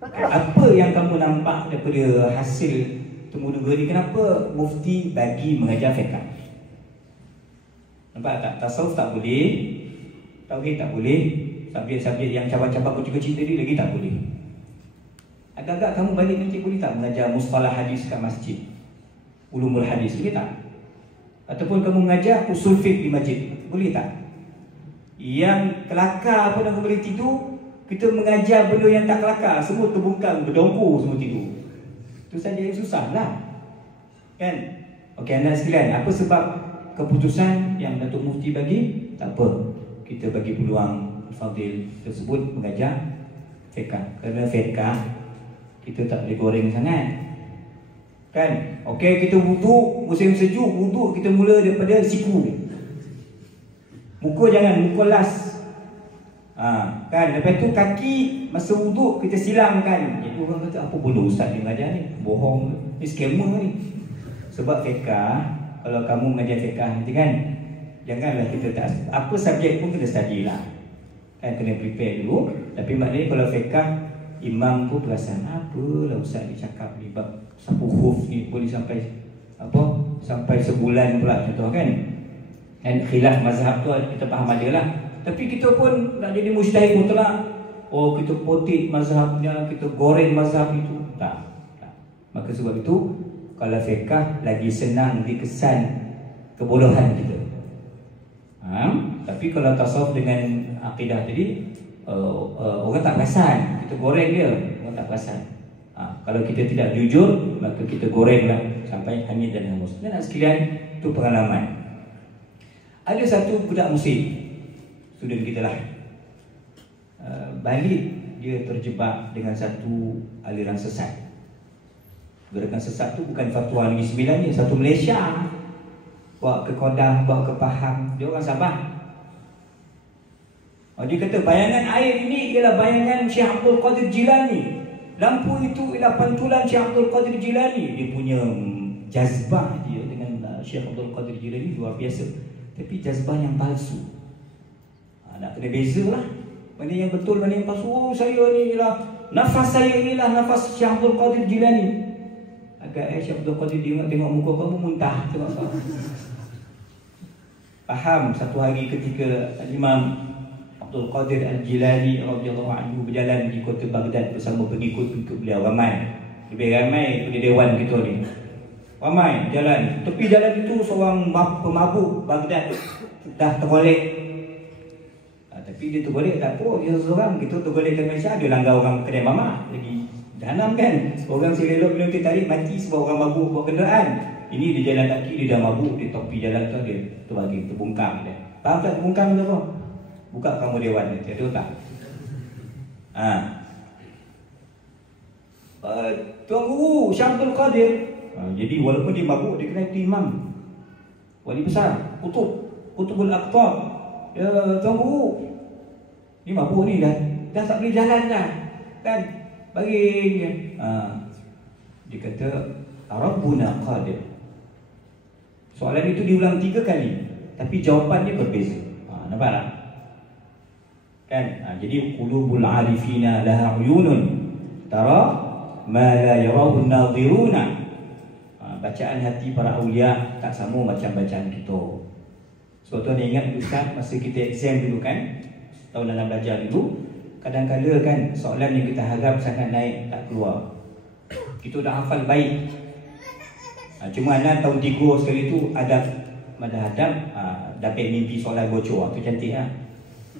Apa yang kamu nampak daripada hasil temu-temu ni, kenapa mufti bagi mengajar fiqh? Nampak tak? Tasawuf tak boleh, tauhid tak boleh, subjek-subjek yang cabang-cabang kecil-kecil tadi lagi tak boleh. Agak-agak kamu balik nanti boleh tak mengajar mustalah hadis kat masjid, ulumul hadis, boleh tak? Ataupun kamu mengajar usul fiqh di masjid, boleh tak? Yang kelakar pun aku boleh tidur, kita mengajar benda yang tak kelakar, semua terbungkam, berdongkur, semua tidur. Itu saja yang susah lah. Kan? Okey, anda sekalian, apa sebab keputusan yang Datuk Mufti bagi? Tak apa, kita bagi peluang Fadil tersebut mengajar fiqh. Kerana fiqh kita tak boleh goreng sangat. Kan? Okey, kita wuduk musim sejuk, wuduk kita mula daripada siku. Muka jangan, muka las. Kan? Lepas tu kaki masa wuduk kita silamkan. Jadi orang kata apa bodoh ustaz dia mengajar ni? Bohong ni, scammer ni. Sebab fiqh, kalau kamu mengajar fiqh nanti kan, janganlah kita tak, apa subjek pun kita study lah. Kan kena prepare dulu. Tapi maknanya kalau fiqh, imam pun perasan apalah ustaz ni cakap ni bab sapu huruf ni boleh sampai sebulan pula contoh kan. Dan khilaf mazhab tu kita faham ada lah. Tapi kita pun nak jadi mujtahid mutlak. Oh, kita potit mazhabnya, kita goreng mazhab itu. Tak. Maka sebab itu kalau fiqh lagi senang dikesan kebodohan kita. Tapi kalau tasawuf dengan akidah tadi, orang tak perasan, kita goreng dia, orang tak perasan. Kalau kita tidak jujur, maka kita gorenglah sampai hanyut dan hangus. Dan sekalian, itu pengalaman. Ada satu budak Mesir, student kita lah, balik dia terjebak dengan satu aliran sesat. Gerakan sesat tu bukan fatwa Negeri Sembilan ni, satu Malaysia. Bawa ke Kedah, bawa ke Pahang. Dia orang Sabah. Dia kata bayangan air ini ialah bayangan Syekh Abdul Qadir Jilani. Lampu itu ialah pantulan Syekh Abdul Qadir Jilani. Dia punya jazbah dia dengan Syekh Abdul Qadir Jilani luar biasa. Tapi jazbah yang palsu. Nak kena beza lah, mana yang betul, mana yang palsu. Oh, saya ni ialah, nafas saya inilah nafas Syekh Abdul Qadir Jilani. Agak Syekh Abdul Qadir tengok muka kamu muntah. Tengok apa. Faham satu hari ketika Imam Abdul Qadir Al-Jilani radhiyallahu anhu berjalan di kota Baghdad bersama pengikut-pengikut beliau ramai. Lebih ramai daripada dewan kita ni. Ramai jalan. Tepi jalan itu seorang pemabuk Baghdad dah tergolek. Tapi dia tergolek tak apa, dia seorang. Kita tergolek ke Malaysia, dia langgar orang kedai mamak lagi. Jahanam kan. Orang selelok bila kita tarik mati sebab orang mabuk bawa kenderaan. Ini dia jalan kaki, dia dah mabuk, dia topi jalan tu dia terbagi, terbungkam dia. Faham tak terbungkam tu apa? Buka kamu dewan dia, ada tak? Tuan Guru Syekh Abdul Qadir. Jadi walaupun dia mabuk, dia kena itu imam wali besar, Qutbul Aqtab. Ya, Tuan Guru, ni mabuk ni dah tak boleh jalan dah. Kan? Bagi dia. Dia kata Rabbuna Qadir. Soalan itu diulang 3 kali, tapi jawapannya berbeza. Nampak tak? Kan? Jadi qulubul arifina laha uyunun tara ma la yarahu an-nadhiruna. Bacaan hati para awliya tak sama macam bacaan kita. Sebab tu ingat Ustaz masa kita exam dulu kan, tahun dalam belajar dulu, kadang-kadang kan soalan yang kita harap sangat naik tak keluar. Kita dah hafal baik. Cuma anak tahun 3 sekali tu ada hadap dapat mimpi soalan bocor. Tu cantik lah.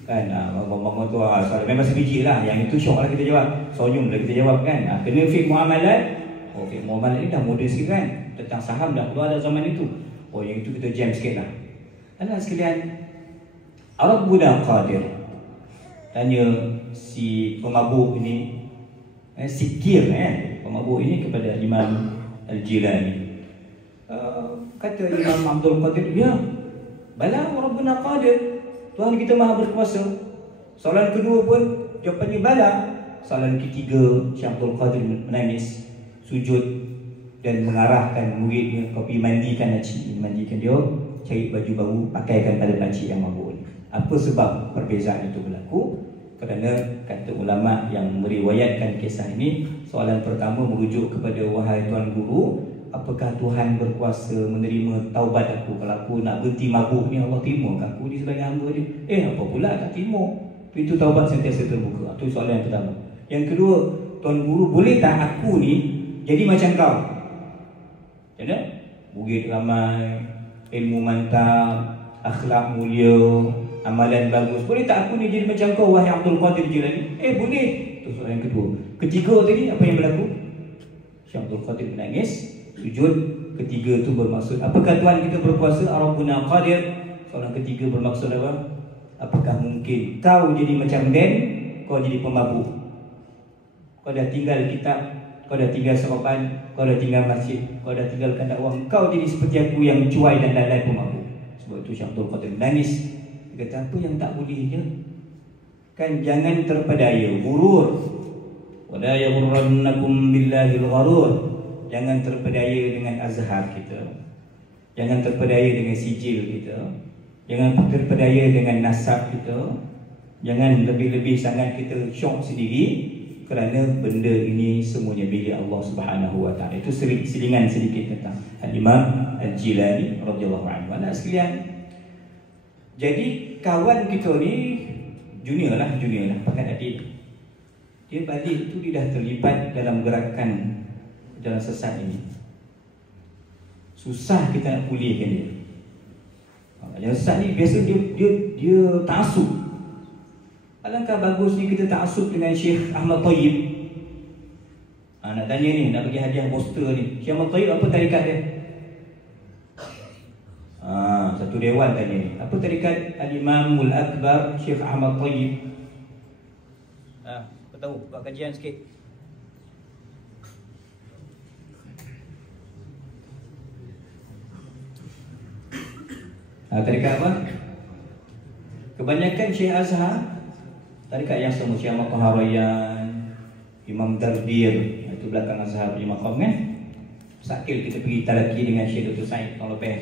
Kan mama tu soalan memang sebiji lah. Yang itu syok lah kita jawab. Sonyum lah kita jawab kan. Kena fiqh muamalat. Oh, fiqh muamalat ni dah mudah sikit kan. Tentang saham dah keluar dah zaman itu. Oh, yang itu kita jam sikit lah. Anak sekalian, Rabbuna Qadir. Tanya si pemabuk ini, sikir pemabuk ini kepada Imam Al-Jilani. Kata Imam Abdul Qadir, ya, bala Rabbuna Qadir, Tuhan kita maha berkuasa. Soalan kedua pun jawapannya bala. Soalan ketiga, Syekh Abdul Qadir menangis, sujud dan mengarahkan muridnya, kopi mandikan pakcik, mandikan dia, cari baju baru, pakaikan pada pakcik yang mabuk ni. Apa sebab perbezaan itu berlaku? Kerana kata ulama yang meriwayatkan kisah ini, soalan pertama merujuk kepada wahai Tuan Guru, apakah Tuhan berkuasa menerima taubat aku? Kalau aku nak berhenti mabuk ni, Allah terima aku ni sebagai hamba dia? Apa pula tak terima? Pintu taubat sentiasa terbuka. Itu soalan yang pertama. Yang kedua, Tuan Guru, boleh tak aku ni jadi macam kau? Macam mana? Murid ramai, ilmu mantap, akhlak mulia, amalan bagus. Boleh tak aku ni jadi macam kau, wahai Abdul Qadir Jilani? Boleh. Itu soalan yang kedua. Ketiga tadi, apa yang berlaku? Syekh Abdul Qadir menangis, sujud. Ketiga tu bermaksud, apakah Tuhan kita berkuasa? Rabbuna Qadir. Soalan ketiga bermaksud apa? Apakah mungkin kau jadi macam Dan, kau jadi pemabuk? Kau dah tinggal kitab, kau dah tinggal sarapan, kau dah tinggal masjid, kau dah tinggalkan dakwah, kau jadi seperti aku yang cuai dan lalai pemabuk. Sebab itu Syekh Abdul Qadir menangis. Dia kata, apa yang tak bolehnya? Kan jangan terpedaya, gurur. Wala yaghurrannakum billahil gharur. Jangan terpedaya dengan azhar kita. Jangan terpedaya dengan sijil kita. Jangan terpedaya dengan nasab kita. Jangan lebih-lebih sangat kita syok sendiri, kerana benda ini semuanya milik Allah Subhanahu wa taala. Itu selingan sedikit tentang Imam Al-Jilani radhiyallahu anhu. Anak sekalian, jadi kawan kita ni junior lah, pakat adik. Dia balik tu dia dah terlibat dalam gerakan dalam sesat ini. Susah kita nak pulihkan dia. Yang sesat ni biasa dia ta'assub. Alangkah bagusnya kita ta'assub dengan Syekh Ahmad Tayyib. Nak tanya ni, nak bagi hadiah poster ni, Syekh Ahmad Tayyib apa tarikat dia? Satu dewan tanya ni, apa tarikat Al-Imamul Akbar Syekh Ahmad Tayyib? Kau tahu, buat kajian sikit. Tarikat apa? Kebanyakan Syekh Azhar tarikat yang sama, Syekh Ahmad Taharayan, Imam Dardir, itu belakang Azhar punya maqam kan. Sakil kita pergi talaki dengan Syekh Dr. Said tahun lepas,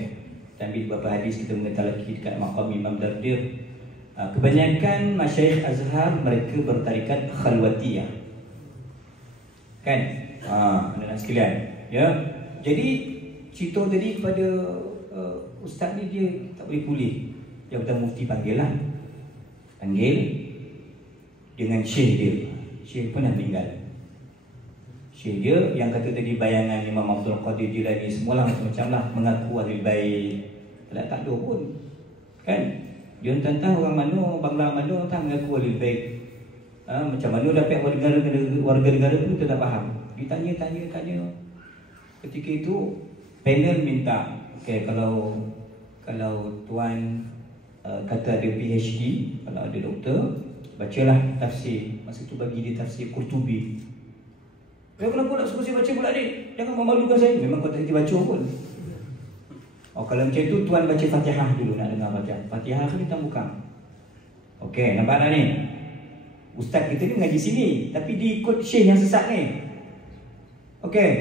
dan ambil beberapa hadis kita mentalaki dekat maqam Imam Dardir. Kebanyakan masyayikh Azhar mereka bertarikat khalwatiyah. Kan? Anak-anak sekalian, ya. Jadi cerita tadi kepada ustaz ni, dia tak boleh pulih. Jabatan mufti panggil lah. Panggil dengan syekh dia. Syekh pun dah meninggal. Syekh dia yang kata tadi bayangan Imam Abdul Qadir Jilani semualah macam-macam lah, mengaku ahli baik. Tak ada pun. Kan? Dia entah orang mana, bangla mana, tak mengaku ahli baik. Macam mana dapat warga negara pun kita tak faham. Ditanya. Ketika itu panel minta, okay, kalau tuan kata ada PhD, kalau ada doktor, bacalah tafsir. Masa tu bagi dia tafsir Qurtubi. Kenapa nak suruh saya baca pula ni? Jangan memalukan saya. Memang kau tak baca pun. Kalau macam tu, tuan baca Fatihah dulu, nak dengar baca Fatihah tu kita buka. Okey, nampak tak ni? Ustaz kita ni mengaji sini, tapi diikut syekh yang sesat ni. Okey.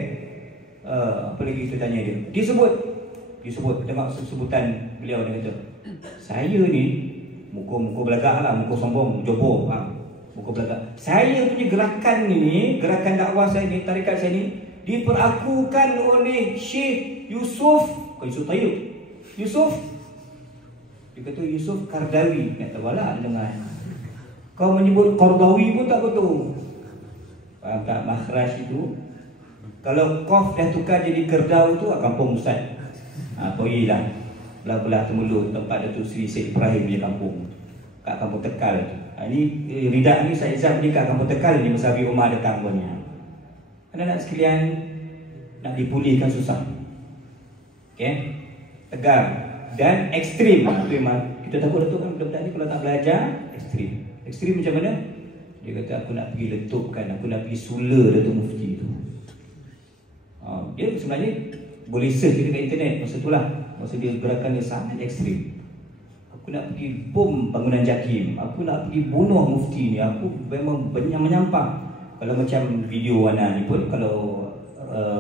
Apa lagi kita tanya dia? Dia sebut tengok sebutan beliau, dia kata, saya ni muka belagak lah, muka sombong, jobo, muka belagak. Saya punya gerakan ni, gerakan dakwah saya ni, tarikat saya ni, diperakukan oleh Syekh Yusuf Tayyib. Dia kata Yusuf Qardawi. Tak tahu lah dengar. Kau menyebut Qardawi pun tak betul. Faham tak makhraj itu? Kalau qaf dah tukar jadi Kerdau tu, kampung Ustaz. Pergilah belah-belah Temulut, tempat Datuk Seri Syed Ibrahim punya kampung, kat kampung Tekal tu. Ini Ridak ni Syed Izzat ni kat kampung Tekal ni, masa Abi Umar datang punya. Anak-anak sekalian, nak dipulihkan susah. Okay? Tegar dan ekstrim. Kita takut Datuk kan budak-budak ni kalau tak belajar, ekstrim. Ekstrim macam mana? Dia kata aku nak pergi letupkan, aku nak pergi sula Datuk Mufti tu. Dia sebenarnya boleh search dekat internet masa tu lah. Masa dia gerakan dia sangat ekstrim. Aku nak pergi bom bangunan JAKIM, aku nak pergi bunuh Mufti ni, aku memang menyampah. Kalau macam video Wana ni pun, kalau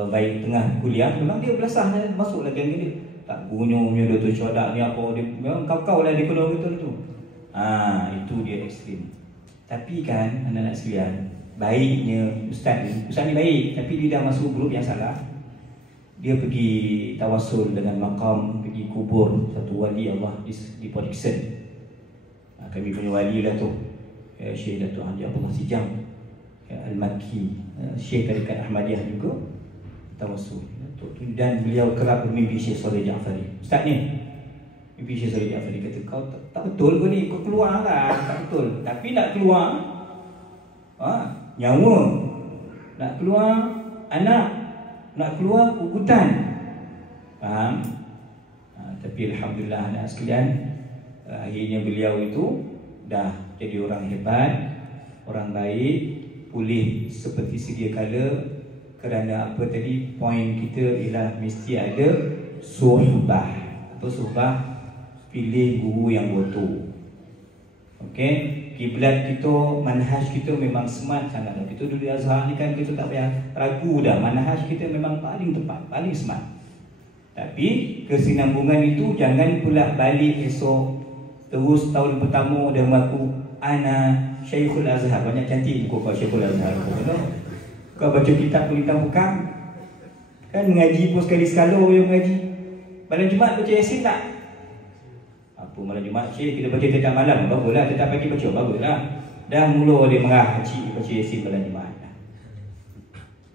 baik tengah kuliah, memang dia belasah masuklah geng dia. Tak gunyunya Dr. Syodak ni apa, dia memang kau-kau lah dia kena betul tu. Itu dia ekstrim. Tapi kan anak-anak sekalian, baiknya Ustaz ni baik, tapi dia dah masuk grup yang salah. Dia pergi tawasul dengan makam, pergi kubur satu wali Allah di Port Dickson. Kami punya wali lah tu, Syekh Datuk Haji Abdullah Sijam Al-Makki, Syekh Tarikat Ahmadiyah juga tawasul. Dan beliau kerap bermimpi Syekh Saleh Ja'fari. Ustaz ni mimpi Syekh Saleh Ja'fari, kata kau tak betul kau ni, kau keluar lah. Tak betul. Tapi nak keluar nyawa, nak keluar anak, nak keluar ugutan. Faham? Tapi Alhamdulillah anak sekalian, akhirnya beliau itu dah jadi orang hebat, orang baik, pulih seperti sedia kala. Kerana apa tadi, poin kita ialah mesti ada suhbah. Apa suhbah? Pilih guru yang betul. Okey, kiblat kita, manhaj kita memang smart sangat. Kita dulu di Azhar ni kan, kita tak payah ragu dah, manhaj kita memang paling tepat, paling smart. Tapi kesinambungan itu jangan pula balik esok terus tahun pertama dia mengaku ana Syekhul Azhar. Banyak cantik buku kau Syekhul Azhar. Kau baca kitab pun hitam bukang. Kan mengaji pun sekali-sekala yang mengaji. Malam Jumaat baca Yasin tak? Apa malam Jumaat Syekh kita baca tiap malam? Baguslah, tiap pagi baca, baguslah. Dah mula dia marah kecil baca Yasin malam Jumaat.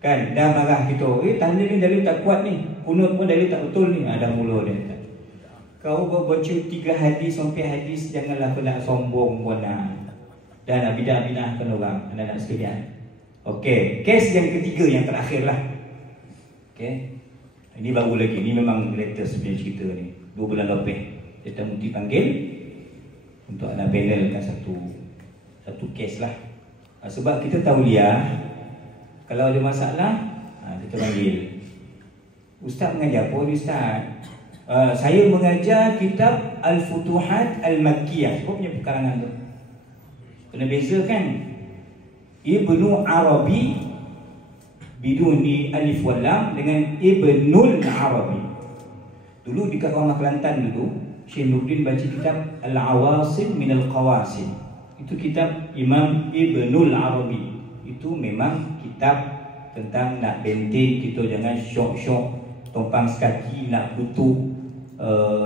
Kan dah marah kita, tanda ni dalil tak kuat ni, kunut pun dalil tak betul ni. Dah mula dia. Kau baca 3 hadis sampai hadis, janganlah kena sombong pun. Dan bidah-bidahkan orang, anak-anak sekalian. Okey, kes yang ketiga, yang terakhir lah. Okey, ini baru lagi, ini memang latest punya cerita ni. 2 bulan lebih Dato' Muti panggil untuk nak panelkan satu kes lah. Sebab kita tahu dia, kalau ada masalah, kita panggil. Ustaz mengajar apa? Ustaz, saya mengajar kitab Al-Futuhat Al-Makkiyah. Kau punya pekarangan tu kena beza kan? Ibnu Arabi biduni alif wal lam dengan Ibnul Arabi. Dulu dekat rumah Kelantan dulu, Syekh Nurdin baca kitab Al-Awasim min Al-Qawasim. Itu kitab Imam Ibnul Arabi. Itu memang kitab tentang nak benteng kita, jangan syok-syok tumpang sekaki nak butuh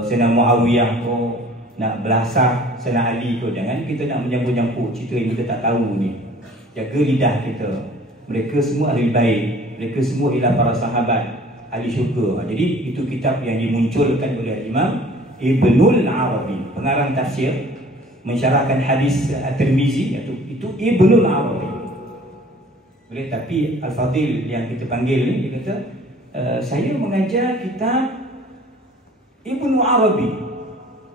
Sayyidina Muawiyah ko, nak belasah Sayyidina Ali ko. Jangan kita nak menyampur-nyampur cerita yang kita tak tahu ni. Jaga lidah kita. Mereka semua ahli baik, mereka semua ialah para sahabat ahli syurga. Jadi itu kitab yang dimunculkan oleh Imam Ibnul Arabi, pengarang tafsir, mensyarahkan hadis At-Tirmizi, itu Ibnul Arabi. Boleh, tapi Al-Fadil yang kita panggil ni, dia kata saya mengajar kitab Ibnu Arabi.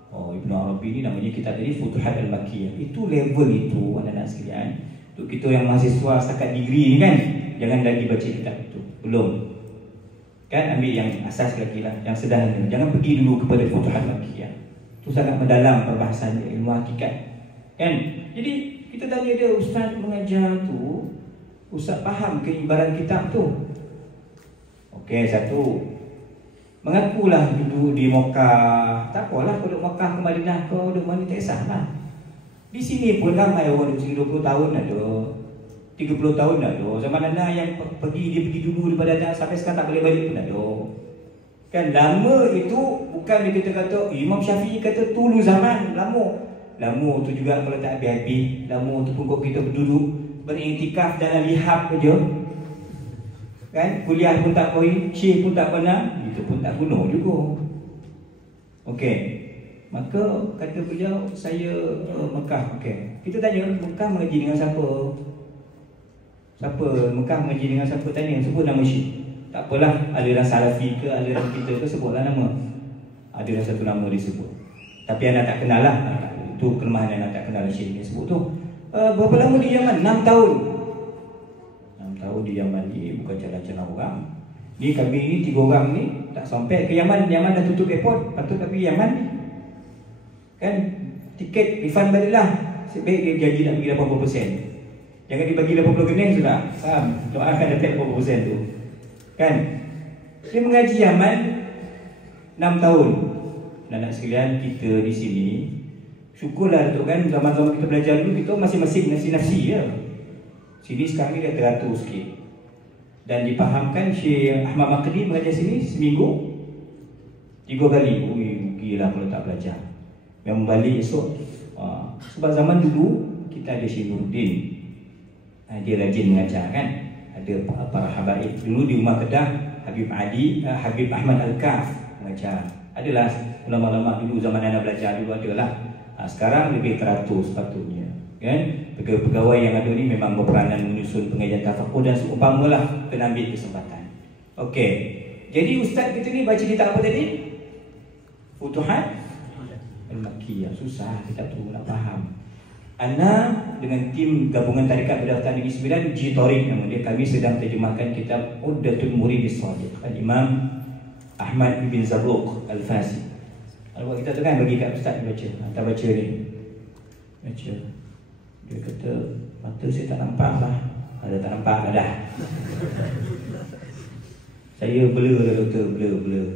Oh, Ibnu Arabi ni namanya kitab tadi Futuhat Al-Makkiyah. Itu level itu, anak-anak sekalian. Untuk kita yang mahasiswa setakat degree ni kan, jangan lagi baca kitab itu. Belum. Kan ambil yang asas lagi lah, yang sederhana. Jangan pergi dulu kepada Futuhat Al-Makkiyah. Itu sangat mendalam perbahasan dia, ilmu hakikat. Kan? Jadi kita tanya dia, Ustaz mengajar tu, Ustaz faham ke ibarat kitab tu? Okey, satu, mengakulah duduk di Mekah. Tak apalah kau duduk Mekah ke Madinah, kau duduk mana tak kisahlah. Di sini pun ramai orang duduk sini 20 tahun ada, 30 tahun ada. Zaman Nana yang dia pergi dulu daripada Nana sampai sekarang tak boleh balik pun ada. Kan lama itu bukan dia kata Imam Syafi'i kata dulu zaman lama. Lama tu juga kalau tak habis-habis. Lama tu pun kau kita berduduk beriktikaf dalam lihab aja. Kan kuliah pun tak koi, syekh pun tak pernah, itu pun tak guna juga. Okey. Maka kata beliau, saya Mekah. Okey. Kita tanya, Mekah mengaji dengan siapa? Siapa Mekah mengaji dengan siapa? Tanya, sebut nama syekh. Tak apalah, aliran Salafi ke, aliran kita ke, sebutlah nama. Ada satu nama disebut. Tapi anak tak kenal lah. Itu kelemahan anak tak kenal syekh ni sebut tu. Berapa lama di Yaman? 6 tahun. 6 tahun di Yaman ni bukan jalan-jalan orang. Ni kami ni 3 orang ni tak sampai ke Yaman. Yaman dah tutup airport, patut tapi Yaman ni kan tiket refund baliklah. Sebaik dia janji nak bagi 80%. Jangan dibagi 80 gening sudah. Faham? Doakan dapat 80% tu. Kan? Dia mengaji Yaman 6 tahun. Anak sekalian, kita di sini syukurlah tu kan, zaman-zaman kita belajar dulu kita masing-masing nafsi-nafsi ya. Sini sekarang ni dah teratur sikit. Dan dipahamkan Syekh Ahmad Maqdi mengajar sini seminggu 3 kali. Ui, gila kalau tak belajar. Yang balik esok. Sebab zaman dulu kita ada Syekh Nurdin. Dia rajin mengajar kan. Ada para habaib. Dulu di rumah Kedah Habib Ahmad Al-Kaf mengajar. Adalah ulama-ulama dulu zaman anak belajar dulu adalah. Sekarang lebih teratur sepatutnya. Kan? Pegawai yang ada ni memang berperanan menyusun pengajian tafakur dan seumpamalah kena ambil kesempatan. Okey. Jadi ustaz kita ni baca kitab apa tadi? Futuhat Al-Makkiyah. Susah kita tu nak faham. Ana dengan tim gabungan Tarikat Berdaftar Negeri Sembilan, G-Torik nama dia, kami sedang terjemahkan kitab Uddatul Murid As-Sadiq Al-Imam Ahmad bin Zabruq Al-Fasi. Kalau kita tu kan bagi kat ustaz baca. Hantar baca ni. Baca. Dia kata mata saya tak nampak lah. Ada tak nampak lah dah. Saya blur lah doktor, blur.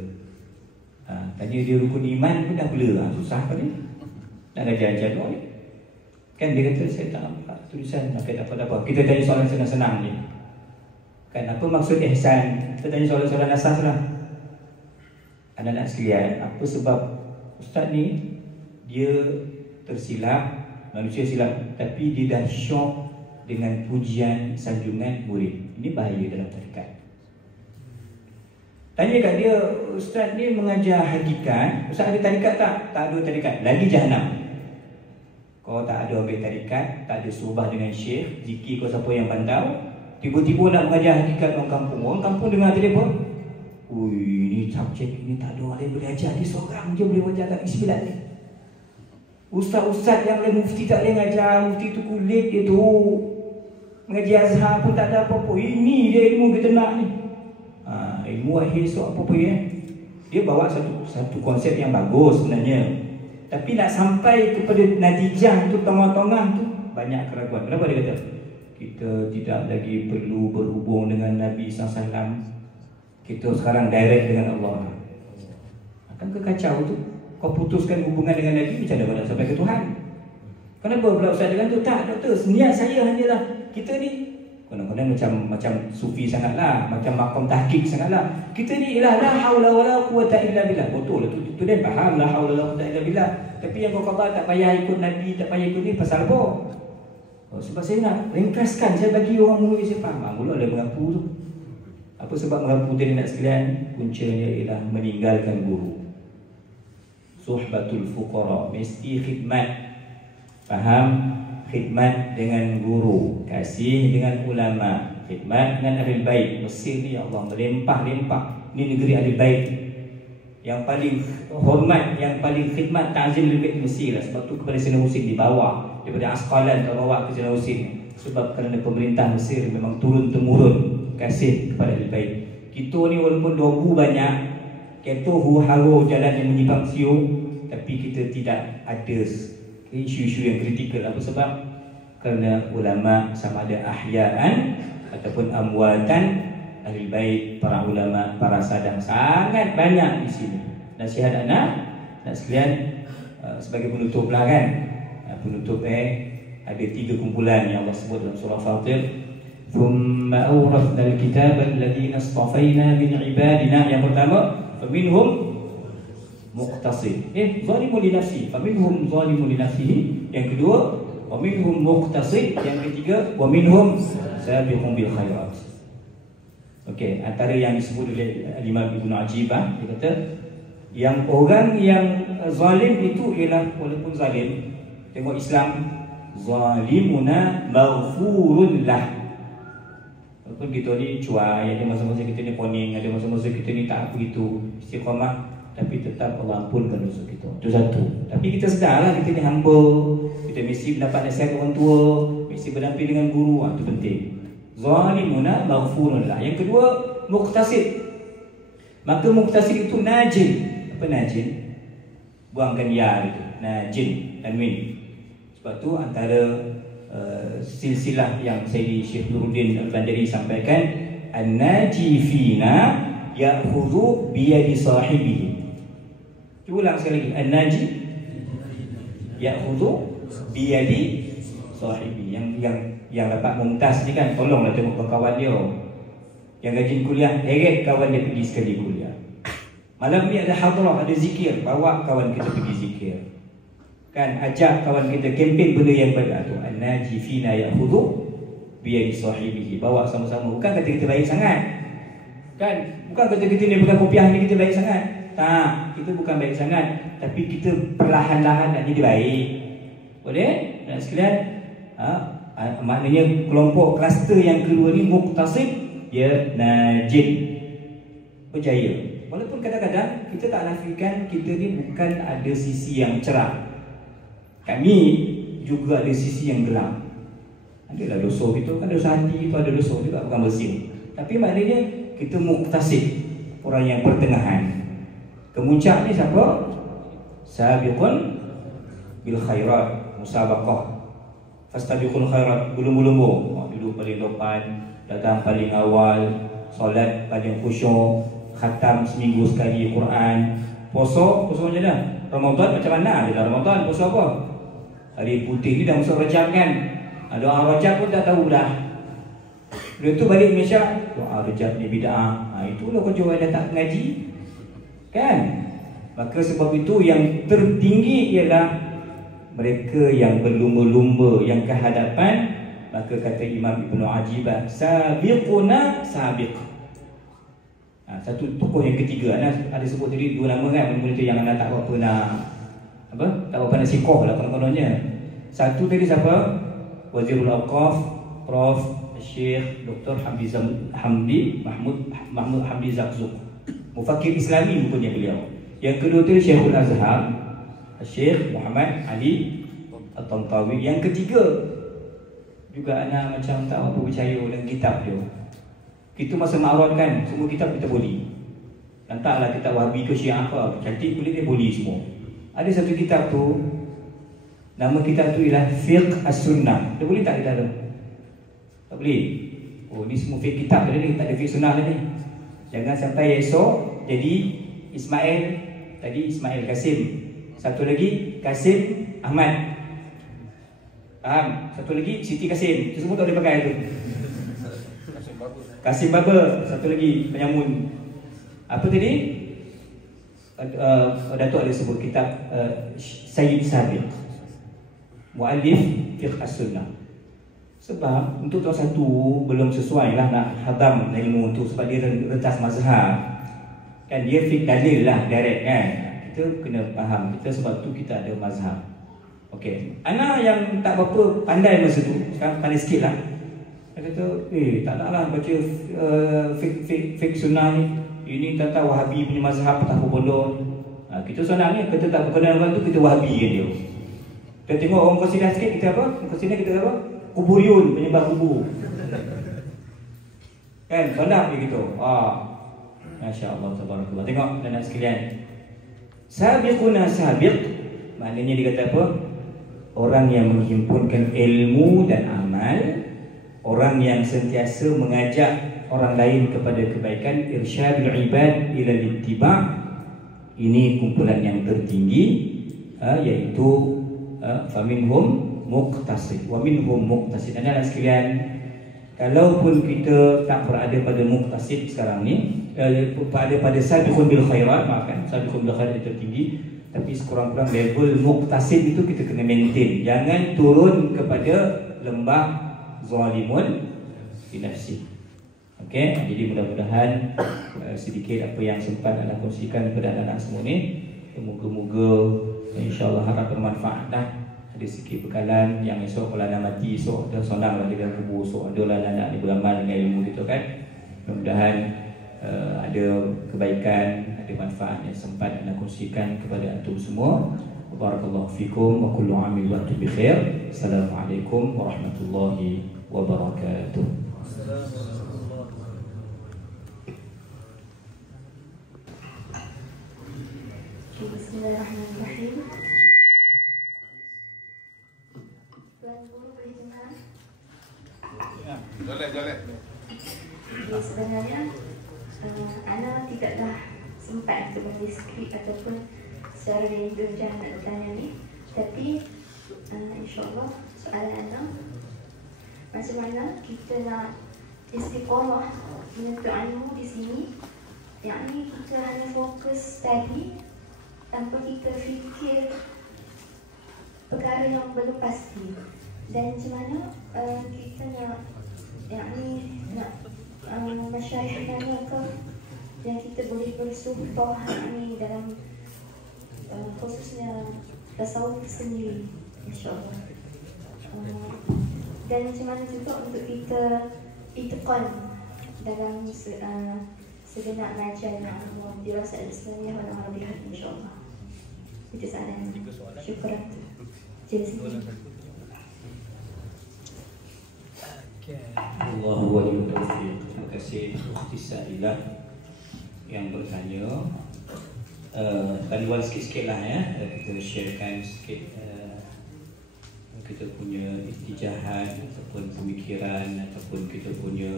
Tanya dia rukun iman pun dah blur lah. Susah apa ni? Nak ajar-ajar ni. Kan dia kata saya tak nampak tulisan. Maka tak apa-apa. Kita tanya soalan senang-senang je. Kan apa maksud ihsan? Kita tanya soalan-soalan asas lah. Anak-anak sekalian, apa sebab ustaz ni dia tersilap, manusia silap, tapi dia dah syok dengan pujian sanjungan murid. Ini bahaya dalam tarikat. Tanya kat dia, ustaz ni mengajar hakikat, ustaz ada tarikat tak? Tak ada tarikat. Lagi jahanam. Kau tak ada ambil tarikat, tak ada subah dengan syekh, zikir kau siapa yang pandau, Tiba-tiba nak mengajar hakikat orang kampung. Orang kampung dengar telefon, ui, ni subjek ni tak ada orang lain boleh ajar. Dia seorang je boleh ajar kat Isbilan ni. Ustaz-ustaz yang lain, mufti tak boleh ngajar. Mufti tu kulit dia tu, mengaji Azhar pun tak ada apa-apa. Ini dia ilmu kita nak ni. Ilmu akhir esok apa-apa ya. Dia bawa satu konsep yang bagus sebenarnya. Tapi nak sampai kepada natijah tu, tengah-tengah tu, banyak keraguan. Kenapa dia kata? Kita tidak lagi perlu berhubung dengan Nabi SAW. Kita sekarang direct dengan Allah. Akan kekacau tu. Kau putuskan hubungan dengan Nabi, macam mana kau nak sampai ke Tuhan? Kenapa pula Ustaz dengan tu? Tak, doktor, niat saya hanyalah kita ni kadang-kadang macam sufi sangatlah, macam makom tahqiq sangatlah. Kita ni ialah la haula wala quwata illa billah. Betul lah tu dia faham la haula wala quwata illa billah. Tapi yang kau kata tak payah ikut Nabi, tak payah ikut ni pasal apa? Sebab saya nak ringkaskan, saya bagi orang murid saya faham. Mula dia mengaku tu. Apa sebab mengaku tadi nak sekalian? Puncanya ialah meninggalkan guru. Suhbatul fuqara, mesti khidmat. Faham? Khidmat dengan guru, kasih dengan ulama, khidmat dengan ahli bait. Mesir ni ya Allah melimpah-limpah. Ni negeri ahli bait. Yang paling hormat, yang paling khidmat, ta'zim ahli bait Mesir lah. Sebab tu kepada Sayyidina Husain dibawa daripada Asqalan tak bawa ke Sayyidina Husain. Sebab kerana pemerintah Mesir memang turun-temurun kasih kepada ahli bait. Kita ni walaupun dobu banyak, kita huru jalan yang menyimpang siung, tapi kita tidak ada isu-isu yang kritikal. Apa sebab? Kerana ulama sama ada ahya'an ataupun amwatan, ahli bait, para ulama, para sadang sangat banyak di sini. Nasihat anak nak sekalian sebagai penutup lah kan. Penutup ada 3 kumpulan yang Allah sebut dalam surah Fatir. Thumma awrathna al-kitaba alladhina istafayna min ibadina. Yang pertama, faminhum muqtasid, zalimun li nafsihi, faminhum zalimun li nafsihi. Yang kedua, wa minhum muqtasid. Yang ketiga, wa minhum sabiqun bil khairat. Okey, antara yang disebut oleh Imam Ibnu Ajibah, dia kata yang orang yang zalim itu ialah, walaupun zalim, tengok Islam, zalimuna maghfurun lah. Walaupun kita ni cuai, ada masa-masa kita ni poning, ada masa-masa kita ni tak begitu istiqamah, tapi tetap Allah ampunkan dosa kita. Itu satu. Tapi kita sedarlah kita ni hamba, kita mesti mendapat nasihat orang tua, mesti berdamping dengan guru. Itu penting. Zalimuna maghfurun lah. Yang kedua, muqtasid. Maka muqtasid itu najin. Apa najin? Buangkan ya itu. Najin, tanwin. Sebab tu antara silsilah yang Sayyidi Syekh Nuruddin Al-Bandari sampaikan, an-naji fina ya'khudhu biyadi sahibihi. Cuba ulang sekali lagi. An-naji ya'khudhu biyadi sahibi. Yang dapat mumtaz ni kan, tolonglah tengok kawan dia. Yang rajin kuliah, heret kawan dia pergi sekali kuliah. Malam ni ada hadrah, ada zikir, bawa kawan kita pergi zikir. Kan, ajak kawan kita kempen benda yang baik tu. An-naji fina ya'khudhu biyadi sahibihi. Bawa sama-sama. Bukan kata kita baik sangat. Kan, bukan kata kita ni bukan kopiah ni kita baik sangat. Tak, kita bukan baik sangat, tapi kita perlahan-lahan nak jadi baik. Boleh? Dan sekalian, maknanya kelompok kluster yang kedua ni muqtasid, dia najin, berjaya. Walaupun kadang-kadang kita tak nafikan kita ni bukan ada sisi yang cerah. Kami juga ada sisi yang gelap. Adalah dosa kita, kan dosa hati kita ada dosa juga, bukan bersih. Tapi maknanya kita muqtasid, orang yang pertengahan. Kemuncak ni siapa? Sabiqun bil khairat, musabaqah. Fastabiqul khairat, belum-belum. Duduk paling depan, datang paling awal, solat paling khusyuk, khatam seminggu sekali Quran. Puasa macam dah. Ramadan macam mana dia dah Ramadan? Puasa apa? Hari putih ni dah masuk Rajab kan? Doa Rajab pun tak tahu dah. Lepas tu balik Malaysia, doa Rajab ni bid'ah. Itulah kau jual datang ngaji. Kan? Maka sebab itu yang tertinggi ialah mereka yang berlumba-lumba, yang kehadapan. Maka kata Imam Ibnu Ajibah, sabiquna sabiq. Satu tokoh yang ketiga, ada sebut tadi 2 nama kan, mula-mula tu yang anak tak apa nak tak apa nak sikoh lah konon-kononnya. Satu tadi siapa? Wazirul Awqaf, Prof. Syekh Dr. Hamdi Mahmud Hamdi Zakzuk, mufakir Islami bukunya beliau. Yang kedua tu Syekhul Azhar Syekh Muhammad Ali At-Tantawi. Yang ketiga juga anak macam tak apa percaya dengan kitab dia. Kita masa ma'arad kan, semua kitab kita boleh. Letaklah kitab Wahabi ke Syiah apa, cantik boleh, dia boleh semua. Ada satu kitab tu, nama kitab tu ialah Fiqh As-Sunnah. Dia boleh tak kita ada? Tak boleh. Oh, ni semua fiqh kitab tadi ni, tak ada fiqh sunnah tadi. Jangan sampai esok jadi Ismail, tadi Ismail Kasim. Satu lagi Kasim Ahmad. Faham? Satu lagi Siti Kasim. Itu semua tak boleh pakai tu. Kasim Baba. Satu lagi penyamun. Apa tadi? Datuk ada sebut kitab Sayyid Sabiq, Mu'allif Fiqh As-Sunnah. Sebab untuk tahun satu belum sesuai lah nak hadam ilmu tu, sebab dia rentas mazhab kan, dia fiqh dalil lah direct kan. Kita kena faham kita, sebab tu kita ada mazhab. Okey, anak yang tak berapa pandai masa tu, sekarang pandai sikit lah. Dia kata, tak nak lah baca fiqh sunnah ni. Ini tentang Wahabi punya mazhab, tak apa bodoh. Kita senang ni, kita tak berkenal orang tu, kita Wahabi kan dia. Kita tengok orang Qasidah sikit, kita apa? Qasidah kita apa? Kuburiyun, penyembah kubur. Kan, banyak dia gitu. Masya Allah, tabarakallah. Tengok anak sekalian, sabiquna sabiq, maknanya dia kata apa? Orang yang menghimpunkan ilmu dan amal, orang yang sentiasa mengajak orang lain kepada kebaikan, irsyadul ibad ila ittiba'. Ini kumpulan yang tertinggi, iaitu faminhum muqtasid wa minhum muqtasid. Anak sekalian, kalaupun kita tak berada pada muqtasid sekarang ni, pada sabiqun bil khairat, maafkan, sabiqun bil khairat tertinggi, tapi sekurang-kurang level muqtasid itu kita kena maintain. Jangan turun kepada lembah zalimun fi nafsi. Okey, jadi mudah-mudahan sedikit apa yang sempat anda kongsikan kepada anak-anak semua ni, moga-moga insya-Allah harap bermanfaat dah. Ada sikit bekalan yang esok kalau anda mati, esok ada sonang lah dengan kubur, esok ada lah anak-anak ni beramal dengan ilmu gitu kan. Mudah-mudahan ada kebaikan, ada manfaat yang sempat anda kongsikan kepada antum semua. Barakallahu fikum wa kullu amin wa antum bi khair. Assalamualaikum warahmatullahi wabarakatuh. Bismillahirrahmanirrahim. Tuan Guru boleh dengar? Boleh. Sebenarnya Ana tidaklah sempat untuk menulis skrip ataupun secara rindu nak bertanya ni. Tapi insyaAllah soalan Ana, macam mana kita nak istiqamah menuntut ilmu di sini, yang ni kita hanya fokus tadi tanpa kita fikir perkara yang belum pasti. Dan macam mana kita nak, yang ni nak masyarakat mana ke yang kita boleh bersumpah ni dalam khususnya tasawuf sendiri, insyaAllah. Dan macam mana juga untuk kita itqan dalam segenap majal Allah dirasa Islamiyah wal Arabiyyah, insyaAllah. Itu soalan. Syukuran. Jazakallah. Allahu waliyul taufiq. Terima kasih Ukhti Sailah yang bertanya. Panduan sikit-sikit lah ya, kita sharekan sikit kita punya istijahat ataupun pemikiran ataupun kita punya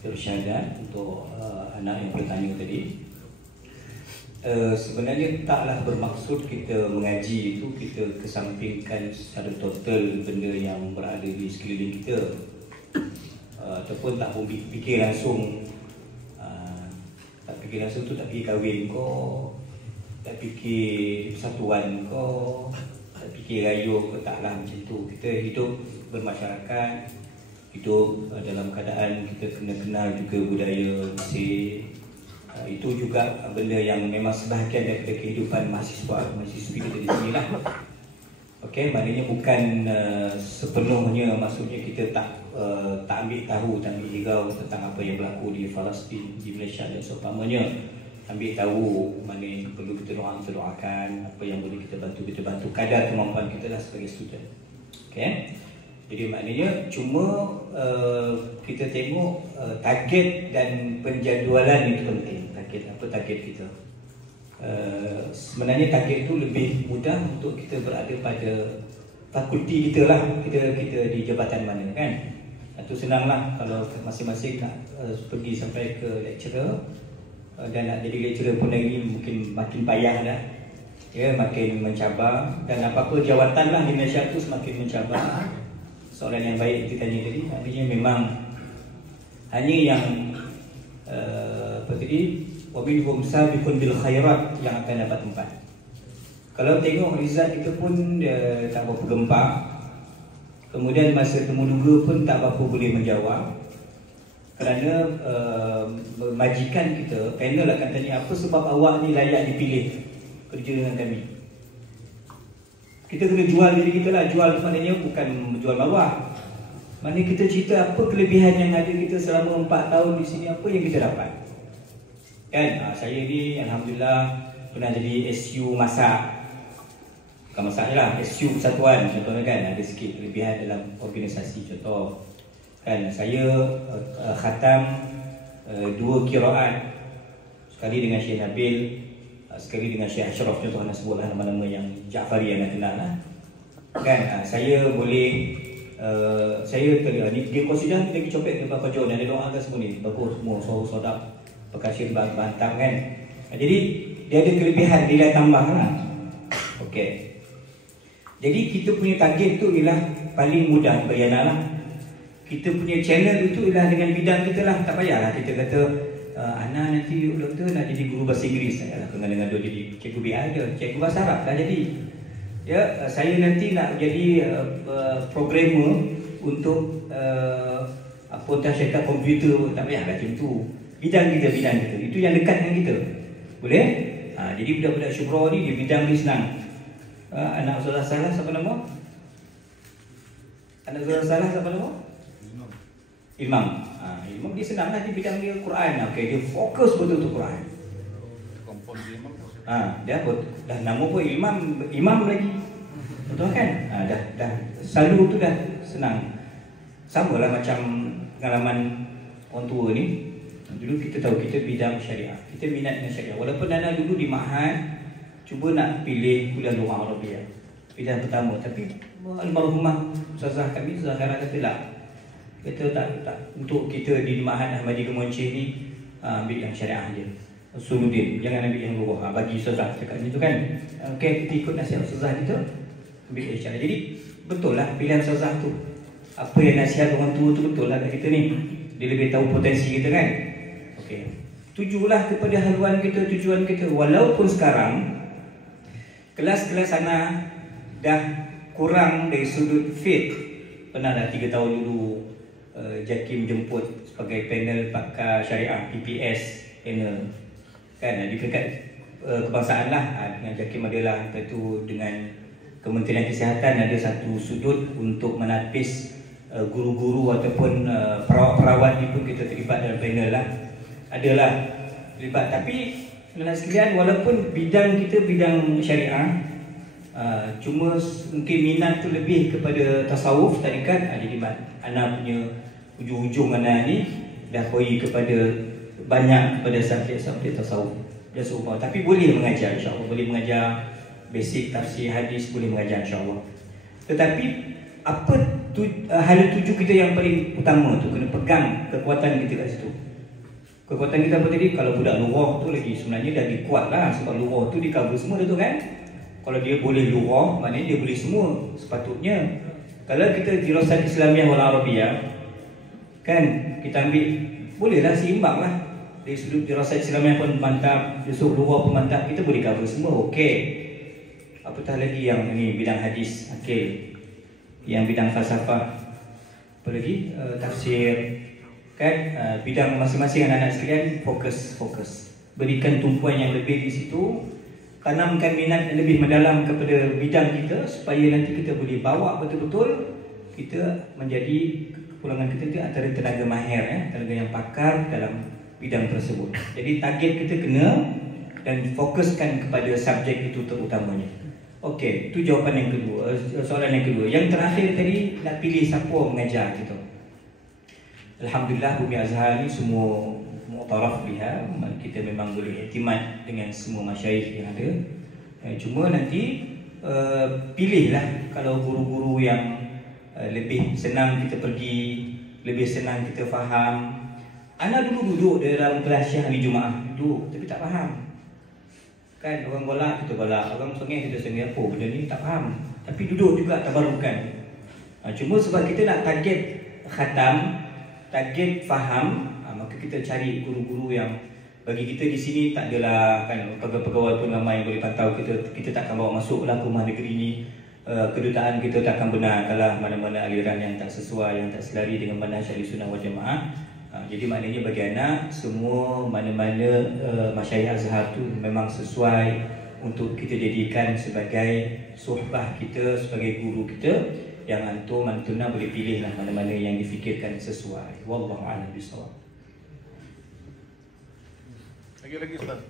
irsyadat untuk anak yang bertanya tadi. Sebenarnya taklah bermaksud kita mengaji itu kita kesampingkan secara total benda yang berada di sekeliling kita, ataupun tak pun fikir langsung. Tak fikir langsung tu tak fikir kahwin kau, tak fikir persatuan kau, tak fikir rayuh kau, taklah macam tu. Kita hidup bermasyarakat, hidup dalam keadaan kita kena kenal juga budaya Mesir. Itu juga benda yang memang sebahagian daripada kehidupan mahasiswi kita di sini lah. Okey, maknanya bukan sepenuhnya maksudnya kita tak tak ambil tahu, tak ambil hirau tentang apa yang berlaku di Palestin, di Malaysia dan seumpamanya. Ambil tahu mana yang perlu kita doakan, apa yang boleh kita bantu, kadar kemampuan kita lah sebagai student. Okay? Jadi maknanya cuma kita tengok target dan penjadualan itu penting. Target kita? Sebenarnya target itu lebih mudah untuk kita berada pada fakulti kita lah, kita di jabatan mana kan. Itu senanglah kalau masing-masing nak pergi sampai ke lecturer, dan nak jadi lecturer pun lagi mungkin makin payah dah, ya, makin mencabar, dan apa-apa jawatan lah di Malaysia tu semakin mencabar. Soalan yang baik kita tanya tadi, artinya memang hanya yang apa tadi, waminhum sabiqun bil khairat yang akan dapat tempat. Kalau tengok result kita pun tak berapa gempak, kemudian masa temu dulu pun tak berapa boleh menjawab, kerana majikan kita, panel akan tanya, apa sebab awak ni layak dipilih kerja dengan kami. Kita kena jual diri kita lah. Jual maknanya bukan jual bawah, maknanya kita cerita apa kelebihan yang ada kita selama 4 tahun di sini, apa yang kita dapat kan. Saya ni Alhamdulillah pernah jadi SU masak, bukan masak je lah, SU persatuan contohnya kan, ada sikit kelebihan dalam organisasi. Contoh kan, saya khatam 2 qiraat, sekali dengan Syekh Nabil, sekali dengan Syekh Ashraf. Contoh nak sebutlah nama-nama yang Ja'fari yang nak kenal lah kan. Saya boleh saya ni dia consider kita pergi copet ke Bapak John, ada doa ke semua ni bagus semua, sodap perkasian bantang kan. Jadi dia ada kelebihan, nilai tambah lah. Okey, jadi kita punya target tu ialah paling mudah beriana lah. Kita punya channel itu ialah dengan bidang kita lah. Tak payahlah kita kata Ana nanti doktor nak jadi guru bahasa Inggeris, saya lah dengan dia jadi cikgu BI je, cikgu bahasa Arab dah jadi. Ya, saya nanti nak jadi programmer untuk apa syarikat komputer, tak payah macam tu. Bidang kita itu yang dekat dengan kita. Boleh? Jadi budak-budak syukrah ni di bidang ni senang. Anak Ustazah Salah siapa nama? Anak Ustazah Salah siapa nama? Imam. Imam dia senang lah di bidang dia Quran. Okey, dia fokus betul untuk Quran. Kompon dia Imam. Dia dah nama pun Imam lagi. Betul kan? Dah selalu tu dah senang. Samalah macam pengalaman orang tua ni. Dulu kita tahu kita bidang syariah, kita minat dengan syariah. Walaupun Nana dulu di Ma'had cuba nak pilih kuliah luar Arabiah pilihan pertama, tapi almarhumah Ustazah kami, Ustazah Khairat kata lah, kata tak untuk kita di Ma'had Ahmadi Kemonceh ni ambil yang syariah je, Usuluddin, jangan ambil yang luar. Bagi Ustazah cakap macam tu kan. Okey, kita ikut nasihat Ustazah kita, ambil yang syariah. Jadi betul lah pilihan Ustazah tu, apa yang nasihat orang tua tu betul lah kat kita ni. Dia lebih tahu potensi kita kan. Okey, tujulah kepada haluan kita, tujuan kita. Walaupun sekarang kelas-kelas anak dah kurang dari sudut fiqh. Pernah dah 3 tahun dulu JAKIM jemput sebagai panel pakar syariah, PPS panel kan, di peringkat kebangsaan lah. Dengan JAKIM adalah itu dengan Kementerian Kesihatan ada satu sudut untuk menapis guru-guru ataupun perawat-perawat ni pun kita terlibat dalam panel lah. Adalah terlibat. Tapi anak sekalian, walaupun bidang kita bidang syariah, cuma mungkin minat tu lebih kepada tasawuf, tarikat. Jadi anak punya ujung-ujung anak ni dah pergi kepada banyak kepada subjek-subjek tasawuf dan seumpama. Tapi boleh mengajar insya-Allah, boleh mengajar basic tafsir hadis, boleh mengajar insya-Allah. Tetapi apa hal tuju kita yang paling utama tu, kena pegang kekuatan kita kat situ. Kekuatan kita apa tadi? Kalau budak lughah tu lagi sebenarnya dah kuat lah, sebab lughah tu di cover semua tu kan. Kalau dia boleh lughah, maknanya dia boleh semua sepatutnya. Kalau kita Dirasat Islamiah wal Arabiyah kan, kita ambil bolehlah seimbang lah. Dari sudut Dirasat Islamiah pun mantap, dari sudut lughah pun mantap, kita boleh cover semua. Okey. Apatah lagi yang ni bidang hadis, okey. Yang bidang falsafah, apa lagi? Tafsir kan, bidang masing-masing anak-anak sekalian fokus. Berikan tumpuan yang lebih di situ, tanamkan minat yang lebih mendalam kepada bidang kita, supaya nanti kita boleh bawa betul-betul kita menjadi golongan kita itu antara tenaga mahir, tenaga yang pakar dalam bidang tersebut. Jadi target kita kena dan fokuskan kepada subjek itu terutamanya. Okey, itu jawapan yang kedua. Soalan yang kedua. Yang terakhir tadi, nak pilih siapa mengajar kita. Alhamdulillah Bumi Azhar ni semua mu'taraf biha. Kita memang boleh iktimad dengan semua masyayikh yang ada. Cuma nanti pilihlah kalau guru-guru yang lebih senang kita pergi, lebih senang kita faham. Ana dulu duduk dalam kelas Syekh hari Jumaat, duduk tapi tak faham. Kan orang golak kita golak, orang sengih kita sengih, apa benda ni tak faham. Tapi duduk juga tabarukan. Cuma sebab kita nak target khatam, target faham, maka kita cari guru-guru yang bagi kita di sini tak adalah kan pegawai-pegawai pun ramai yang boleh pantau kita. Kita takkan bawa masuklah ke rumah negeri ni. Kedutaan kita takkan benar kalau mana-mana aliran yang tak sesuai, yang tak selari dengan manhaj Ahlussunnah wal Jamaah. Jadi maknanya bagi anak, semua mana-mana masyayikh Azhar tu memang sesuai untuk kita jadikan sebagai suhbah kita, sebagai guru kita, yang antum antuna boleh pilih lah mana-mana yang difikirkan sesuai. Wallahu a'lam bishawab. Lagi Ustaz.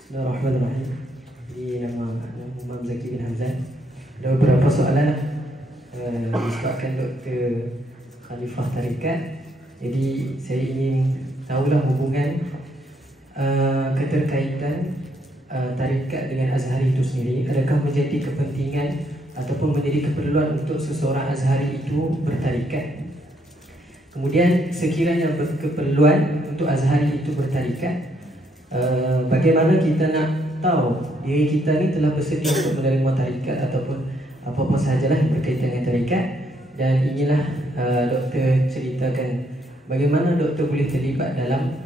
Bismillahirrahmanirrahim. Ini nama Muhammad Zaki bin Hamzan. Ada beberapa soalan disebabkan Dr. Khalifah Tarikat. Jadi saya ingin tahulah hubungan keterkaitan tarikat dengan Azhari itu sendiri. Adakah menjadi kepentingan ataupun menjadi keperluan untuk seseorang Azhari itu bertarikat? Kemudian sekiranya berkeperluan untuk Azhari itu bertarikat, bagaimana kita nak tahu diri kita ni telah bersedia untuk menerima tarikat ataupun apa-apa sahajalah yang berkaitan dengan tarikat? Dan inilah doktor ceritakan bagaimana doktor boleh terlibat dalam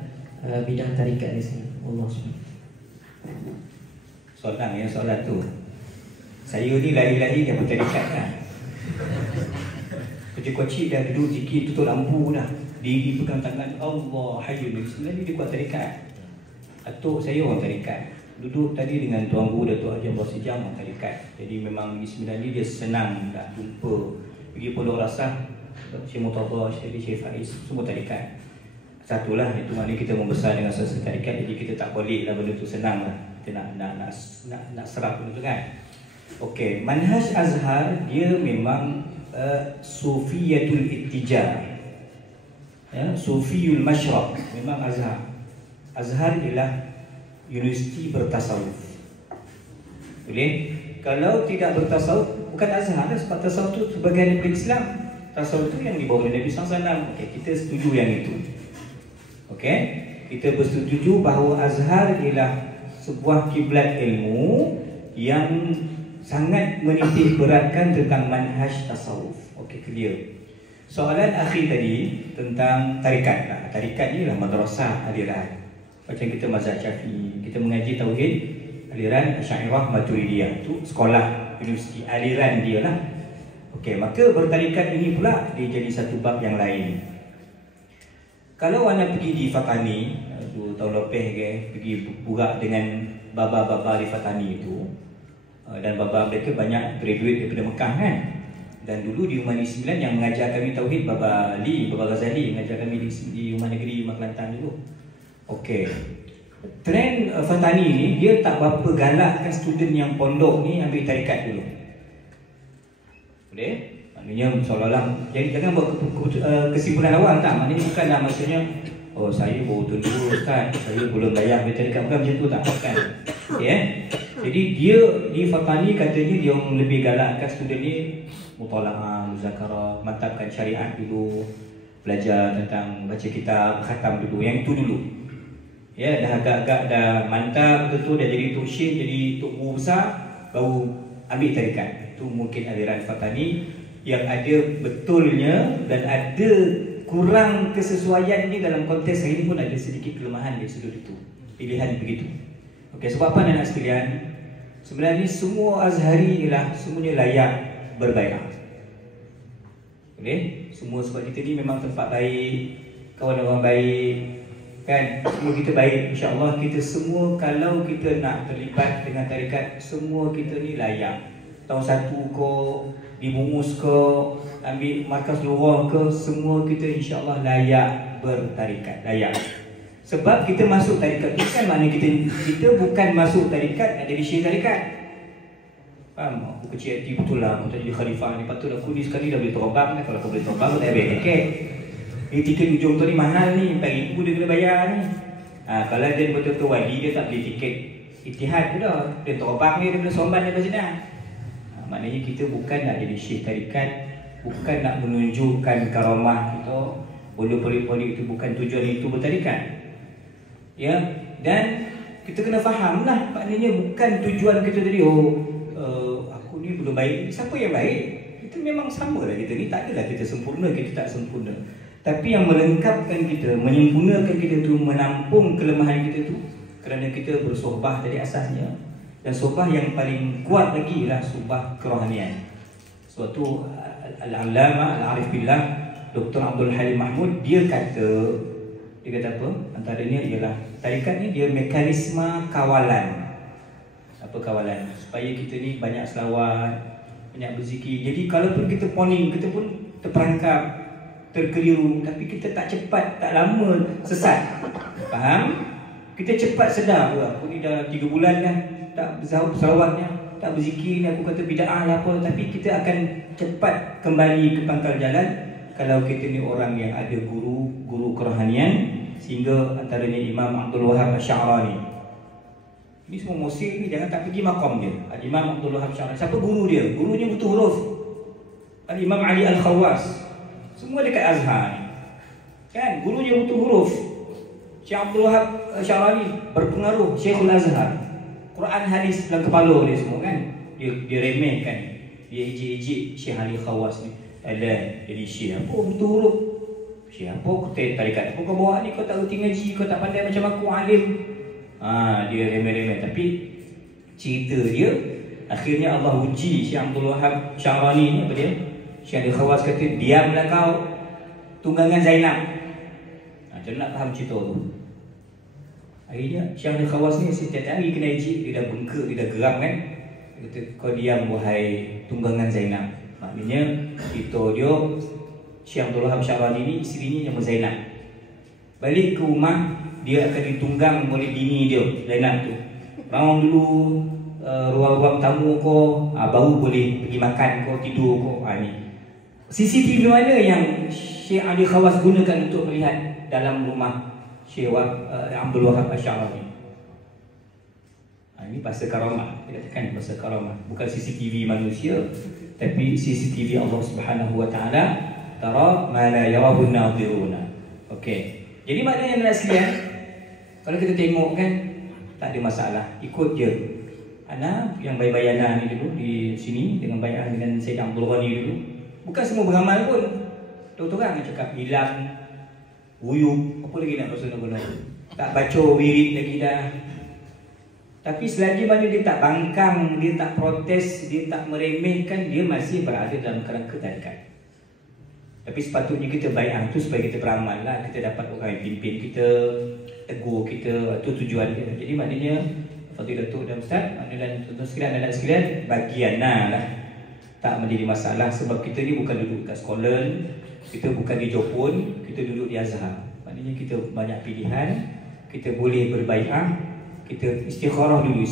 bidang tarikat di sini. Allah SWT. Soalan tu. Saya ni lari-lari dah bertarikat kan. Kecil-kecil dah duduk zikir tutup lampu dah. Diri pegang tangan Allah Hayyul. Sebenarnya dia buat tarikat. Atuk saya orang tarikat. Duduk tadi dengan Tuan Guru Datuk Haji Abdul Sijam orang tarikat. Jadi memang sebenarnya dia senang dah jumpa. Pergi Pondok Rasah, Syekh Murtada, Syekh Faiz, semua tarikat. Satulah, itu maknanya kita membesar dengan satu tarikat. Jadi kita tak boleh lah benda tu senang lah. Kita nak serap benda tu kan. Okey, manhaj Azhar dia memang Sufiyatul Ittija, Sufiyul Masyraq. Memang Azhar ialah universiti bertasawuf. Boleh? Kalau tidak bertasawuf, bukan Azhar lah, sebab tasawuf itu sebagian daripada Islam. Tasawuf itu yang dibawa oleh Nabi SAW. Okey, kita setuju yang itu. Okey, kita bersetuju bahawa Azhar ialah sebuah kiblat ilmu yang sangat menitik beratkan tentang manhaj tasawuf. Okey, clear. Soalan akhir tadi tentang tarikat lah. Tarikat ni lah madrasah aliran. Macam kita mazhab Syafi'i, kita mengaji tauhid, aliran Asy'ariyah Maturidiyah, itu sekolah universiti aliran dia lah. Okey, maka bertarikat ini pula dia jadi satu bab yang lain. Kalau anda pergi di Fatani 2 tahun lebih pergi burak dengan baba-baba di Fatani itu, dan baba mereka banyak graduate daripada Mekah kan. Dan dulu di Rumah Negeri 9 yang mengajar kami tauhid Baba Ghazali mengajar kami di Rumah Negeri Mak Kelantan dulu. Okey. Trend Fatani ni dia tak berapa galakkan student yang pondok ni ambil tarikat dulu. Boleh? Maknanya seolah-olah jangan buat kesimpulan awal tak. Maknanya bukanlah maksudnya oh saya baru tunduk Ustaz, saya belum bayar ambil tarikat, bukan macam tu tak kan. Okey Jadi dia di Fatani katanya dia lebih galakkan student ni mutalaah, muzakarah, mantapkan syariat dulu, belajar tentang baca kitab, khatam dulu, yang itu dulu. Ya, dah agak-agak dah mantap betul, dah jadi tok syekh, jadi tok guru besar, baru ambil tarikat. Itu mungkin aliran Fatani yang ada betulnya dan ada kurang kesesuaian ni dalam konteks hari ini pun ada sedikit kelemahan di sudut itu. Pilihan begitu. Okey, sebab apa anak sekalian? Sebenarnya semua Azhari ialah semuanya layak berbaiat. Boleh? Semua sebab kita ni memang tempat baik, kawan orang baik, kan? Semua kita baik, insya-Allah kita semua kalau kita nak terlibat dengan tarikat, semua kita ni layak. Tahun 1 ko dibungus ke, ambil markas lurah ke, semua kita insya-Allah layak bertarikat, layak. Sebab kita masuk tarikat itu kan maknanya kita bukan masuk tarikat ada di syekh tarikat. Faham? Aku kecil hati betul lah, aku tak jadi khalifah ni, patut aku ni sekali dah boleh terbang kan. Kalau aku boleh terbang, aku tak bayar tiket. Ni tiket ujung tu ni mahal ni, 4,000 dia kena bayar ni. Kalau dia betul-betul wali, dia tak beli tiket Ittihad pun dah. Dia terbang ni, dia kena somban daripada sana. Maknanya kita bukan nak jadi syekh tarikat, bukan nak menunjukkan karamah kita. Bodoh pelik-pelik itu bukan tujuan itu bertarikat. Ya, dan kita kena faham lah, maknanya bukan tujuan kita tadi, aku ni belum baik. Siapa yang baik? Kita memang sama lah kita ni, tak adalah kita sempurna, kita tak sempurna. Tapi yang melengkapkan kita, menyempurnakan kita tu, menampung kelemahan kita tu, kerana kita bersohbah dari asasnya. Dan sohbah yang paling kuat lagi ialah sohbah kerohanian. Suatu Al-Allamah Al-Arif Billah Dr. Abdul Halim Mahmud, dia kata apa? Antaranya ialah tarikat ni dia mekanisme kawalan. Apa kawalan? Supaya kita ni banyak selawat, banyak berzikir. Jadi kalaupun kita poning, kita pun terperangkap, terkeliru, tapi kita tak cepat, tak lama sesat. Faham? Kita cepat sedar, aku ni dah 3 bulan dah tak selawatnya, tak berzikir ni, aku kata bid'ah lah apa. Tapi kita akan cepat kembali ke pangkal jalan kalau kita ni orang yang ada guru kerohanian. Sehingga antaranya Imam Abdul Wahab Asy'arani. Ini semua musyrik ni jangan tak pergi makam dia. Imam Abdul Wahab Asy'arani, siapa guru dia? Gurunya butuh huruf. Imam Ali Al-Khawas, semua dekat Azhar ni. Kan gurunya butuh huruf. Syekh Abdul Wahab Asy'arani berpengaruh, Syekhul Azhar. Quran hadis dalam kepala dia semua kan. Dia remehkan. Dia ejek-ejek Syekh Ali Khawas ni. Alah, jadi syekh apa butuh huruf? Syekh apa kau tarikat apa kau bawa ni, kau tak reti ngaji, kau tak pandai macam aku alim. Dia remeh-remeh. Tapi cerita dia akhirnya Allah uji Syekh Abdul Wahab Asy'arani ni. Apa dia? Syekh Ali Khawas kata, diamlah kau, tunggangan Zainab. Macam nak faham cerita tu. Akhirnya Syekh Ali Khawas ni setiap hari kena ejek, dia dah bengkak, dia dah geram kan. Dia kata, kau diam wahai tunggangan Zainab. Maknanya cerita dia, Syekh Abdul Wahab Asy'arani ni isterinya nama Zainab. Balik ke rumah, dia akan ditunggang oleh bini dia, Zainab tu. Bangun dulu ruang-ruang tamu kau, baru boleh pergi makan kau, tidur kau. Ni CCTV mana yang Syekh Ali Khawas gunakan untuk melihat dalam rumah Syekh Abdul Wahab Asy'arani? Ini bahasa karamah, kita katakan bahasa karamah. Bukan CCTV manusia, tapi CCTV Allah Subhanahu Wa Taala. Tara ma la yarahu an-nadhiruna. Okey. Jadi maknanya yang sekalian, kalau kita tengok kan, tak ada masalah, ikut je. Ana yang bayar-bayana ni dulu di sini dengan bayar dengan Syed Abdul Ghani dulu. Bukan semua beramal pun. Terang yang cakap hilang, wuyuk, apa lagi nak guna. Tak baca wirid lagi dah. Tapi selagi mana dia tak bangkang, dia tak protes, dia tak meremehkan, dia masih berada dalam kerangka tarikat. Tapi sepatutnya kita bayar tu supaya kita beramal lah. Kita dapat orang yang pimpin kita, tegur kita, itu tujuan dia. Jadi maknanya Fadilah Datuk dan Ustaz, dan tuan-tuan sekalian, anak sekalian, bagian lah. Tak menjadi masalah sebab kita ni bukan duduk kat sekolah, kita bukan di Jepun, kita duduk di Azhar. Maknanya kita banyak pilihan, kita boleh berbai'ah, kita istikharah dulu,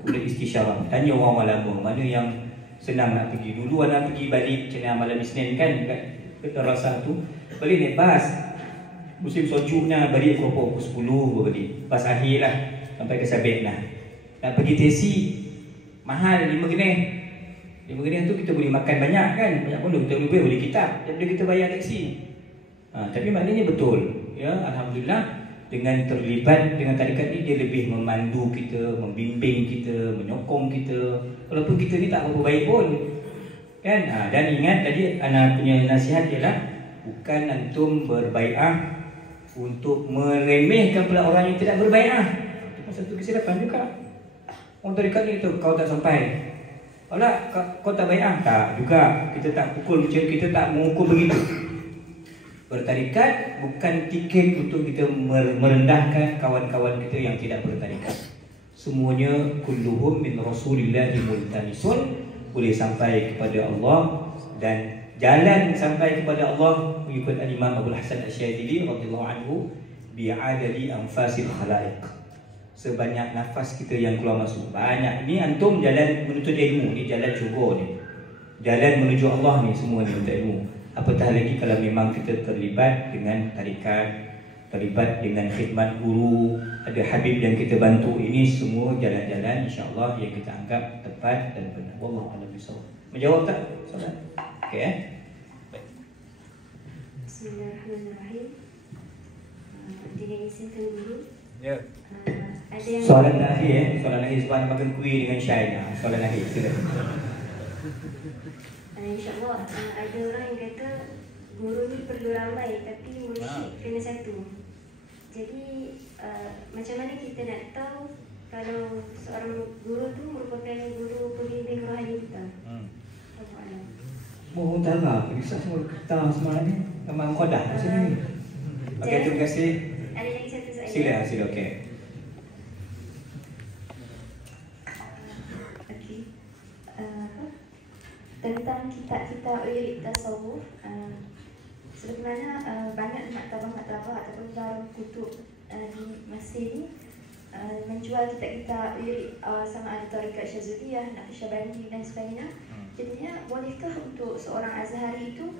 kemudian istisyarah. Tanya orang lama, mana yang senang nak pergi. Dulu anak pergi balik macam malam Isnin kan, kat Rasah tu, balik naik bas. Musim sojuknya balik pukul 10 balik. Bas akhir lah, sampai ke Sabit lah. Nak pergi teksi, mahal 5 genih. 5 genih tu kita boleh makan banyak kan, banyak pun kita boleh kitab daripada kita bayar teksi. Tapi maknanya betul ya, Alhamdulillah, dengan terlibat dengan tarikat ni, dia lebih memandu kita, membimbing kita, menyokong kita, walaupun kita ni tak berapa baik pun kan. Dan ingat tadi anak punya nasihat ialah bukan antum berbai'ah untuk meremehkan pula orang yang tidak berbai'ah. Itu satu kesilapan juga. Orang tarikat ni tu, kau tak sampai, kau tak bai'ah, tak juga. Kita tak pukul macam, kita tak mengukur begitu. Bertarikat bukan tiket untuk kita merendahkan kawan-kawan kita yang tidak bertarikat. Semuanya kulluhum min Rasulillahi multamisun boleh sampai kepada Allah. Dan jalan sampai kepada Allah mengikut Imam Abdul Hasan Asy-Syadzili radhiyallahu anhu, bi'adadi anfasil khalaiq, sebanyak nafas kita yang keluar masuk. Banyak ni antum jalan menuntut ilmu ni, jalan syurga ni, jalan menuju Allah ni, semua ni untuk ilmu. Apatah lagi kalau memang kita terlibat dengan tarikat, terlibat dengan khidmat guru, ada habib yang kita bantu. Ini semua jalan-jalan insya-Allah yang kita anggap tepat dan benar. Wallahu a'lam bishawab. Menjawab tak soalan? Okey Baik. Bismillahirrahmanirrahim. Dengan izin Tuan Guru. Ya. Ada yang Soalan akhir soalan akhir sebab makan kuih dengan syai. Soalan akhir silakan. InsyaAllah ada orang yang kata guru ni perlu ramai tapi mursyid kena satu. Jadi macam mana kita nak tahu kalau seorang guru tu merupakan guru pembimbing rohani kita? Mohon utara, bisa semua kertas semalam ni. Memang khodah macam ni. Okey, terima kasih. Ada lagi satu soalan. Sila okey. Okey. Tentang kitab-kitab wirid tasawuf, sebenarnya banyak maktabah-maktabah ataupun darul kutub di Mesir ni menjual kitab-kitab wirid sama ada tarikat Syazuliyah, Naqsyabandi dan sebagainya. Jadinya bolehkah untuk seorang Azhari itu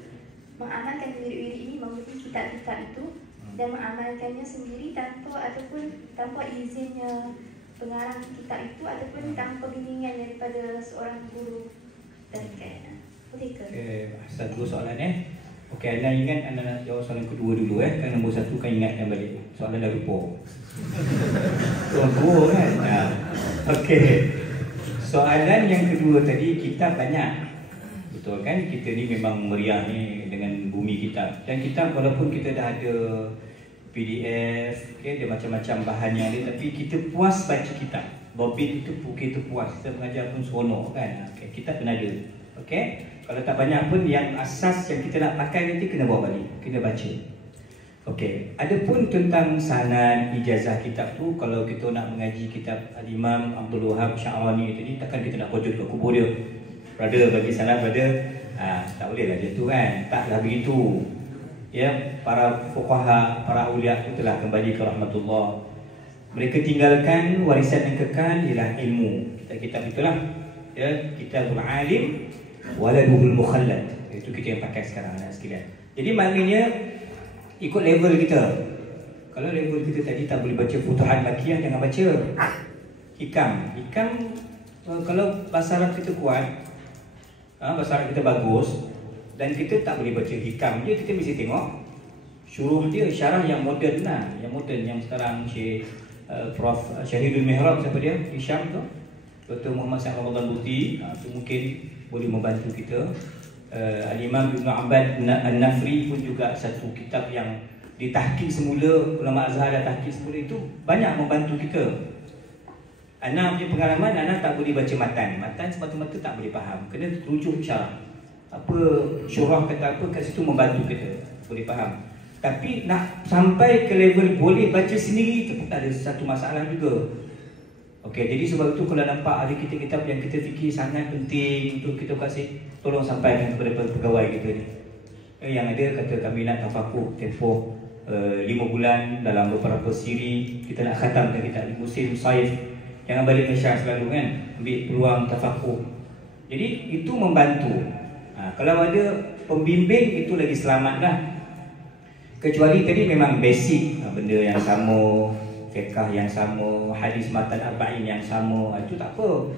mengamalkan wirid-wirid ini, membeli kitab-kitab itu dan mengamalkannya sendiri tanpa izinnya pengarang kitab itu ataupun tanpa bimbingan daripada seorang guru tarikat? Bolehkah? Okey, satu soalan Okey, anda ingat anda nak jawab soalan kedua dulu kan nombor satu kan ingatkan balik. Soalan dah lupa. Soalan kedua kan. Okey. Soalan yang kedua tadi, kitab banyak. Betul kan? Kita ni memang meriah ni dengan bumi kitab. Dan kitab walaupun kita dah ada PDF, ada macam-macam bahannya ada, tapi kita puas baca kitab. Bobit itu kita puas. Kita mengajar pun seronok kan. Okey, kitab pun ada. Okey. Kalau tak banyak pun yang asas yang kita nak pakai nanti kena bawa balik, kena baca. Okey, adapun tentang sanad ijazah kitab tu, kalau kita nak mengaji kitab Al-Imam Abdul Wahab Sya'rani tadi, takkan kita nak wujud kat kubur dia. Brother bagi sanad brother, tak boleh lah dia tu kan. Taklah begitu. Ya, para fuqaha, para aulia itu telah kembali ke rahmatullah. Mereka tinggalkan warisan yang kekal ialah ilmu. Kitab itulah ya, Kitabul Alim Waladuhul Mukhallad. Itu kita yang pakai sekarang anak sekalian. Jadi maknanya ikut level kita. Kalau level kita tadi tak boleh baca Futuhat Makkiyah, jangan baca Hikam. Kalau bahasa Arab kita kuat, bahasa Arab kita bagus, dan kita tak boleh baca Hikam je, kita mesti tengok syuruh dia, syarah yang moden lah. Yang moden, yang sekarang Prof. Syahidul Mihrab, siapa dia? Hisham tu, Dr. Muhammad Sa'ad Ramadan Buti, tu mungkin boleh membantu kita. Al-Imam Ibn Abad An-Nafri pun juga satu kitab yang ditahqiq semula, ulama Azhar dah tahqiq semula, itu banyak membantu kita. Ana punya pengalaman, Ana tak boleh baca matan semata-mata tak boleh faham, kena rujuk syarah. Apa syurah kata apa kat situ membantu kita boleh faham. Tapi nak sampai ke level boleh baca sendiri itu pun ada satu masalah juga. Okey, jadi sebab itu kalau nampak ada kitab-kitab yang kita fikir sangat penting untuk kita kasih, tolong sampaikan kepada pegawai kita ni. Yang ada kata kami nak tafakuh tempoh 5 bulan dalam beberapa siri, kita nak khatamkan kitab di musim saif. Jangan balik Malaysia selalu kan, ambil peluang tafakuh. Jadi itu membantu. Kalau ada pembimbing itu lagi selamat dah. Kecuali tadi memang basic, benda yang sama, fiqh yang sama, hadis matan arba'in yang sama, itu tak apa.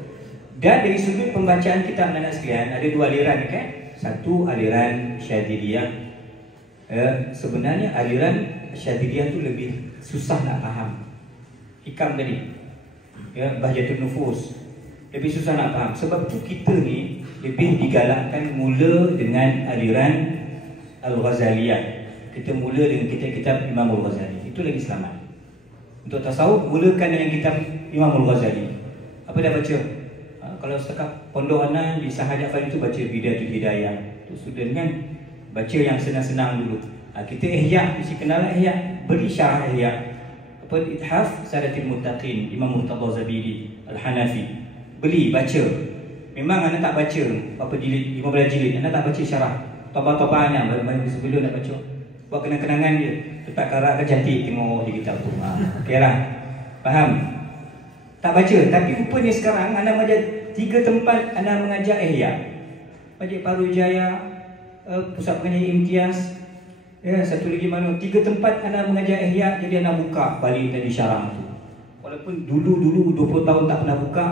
Dan dari sudut pembacaan kitab anak sekalian, ada dua aliran kan? Satu aliran Syadziliyah. Sebenarnya aliran Syadziliyah tu lebih susah nak faham. Hikam tadi, Bahjatul Nufus, lebih susah nak faham. Sebab tu kita ni lebih digalakkan mula dengan aliran Al-Ghazaliyah. Kita mula dengan kitab-kitab Imam Al-Ghazali, itu lagi selamat. Untuk tasawuf, mulakan dengan kitab Imam Al-Ghazali. Apa dah baca? Kalau setakat pondok Ana di Sahadat Fadil itu baca Bidayatul Hidayah. Itu student kan, baca yang senang-senang dulu. Kita ihya, mesti kenal ihya, beri syarah ihya. Apa Ithaf Sadatil Muttaqin, Imam Murtadha Zabidi Al-Hanafi. Beli, baca. Memang anak tak baca berapa jilid, 15 jilid, anak tak baca syarah. Toba-toba anak sebelum nak baca. Buat kenang-kenangan dia. Letak karat ke cantik tengok di kitab tu. Okey lah. Faham? Tak baca, tapi rupanya sekarang anak ada 3 tempat anak mengajar ihya. Masjid Parujaya, Pusat Pengajian Imtiaz. Ya, satu lagi mana? 3 tempat anak mengajar ihya, jadi anak buka balik tadi syarah tu. Walaupun dulu 20 tahun tak pernah buka,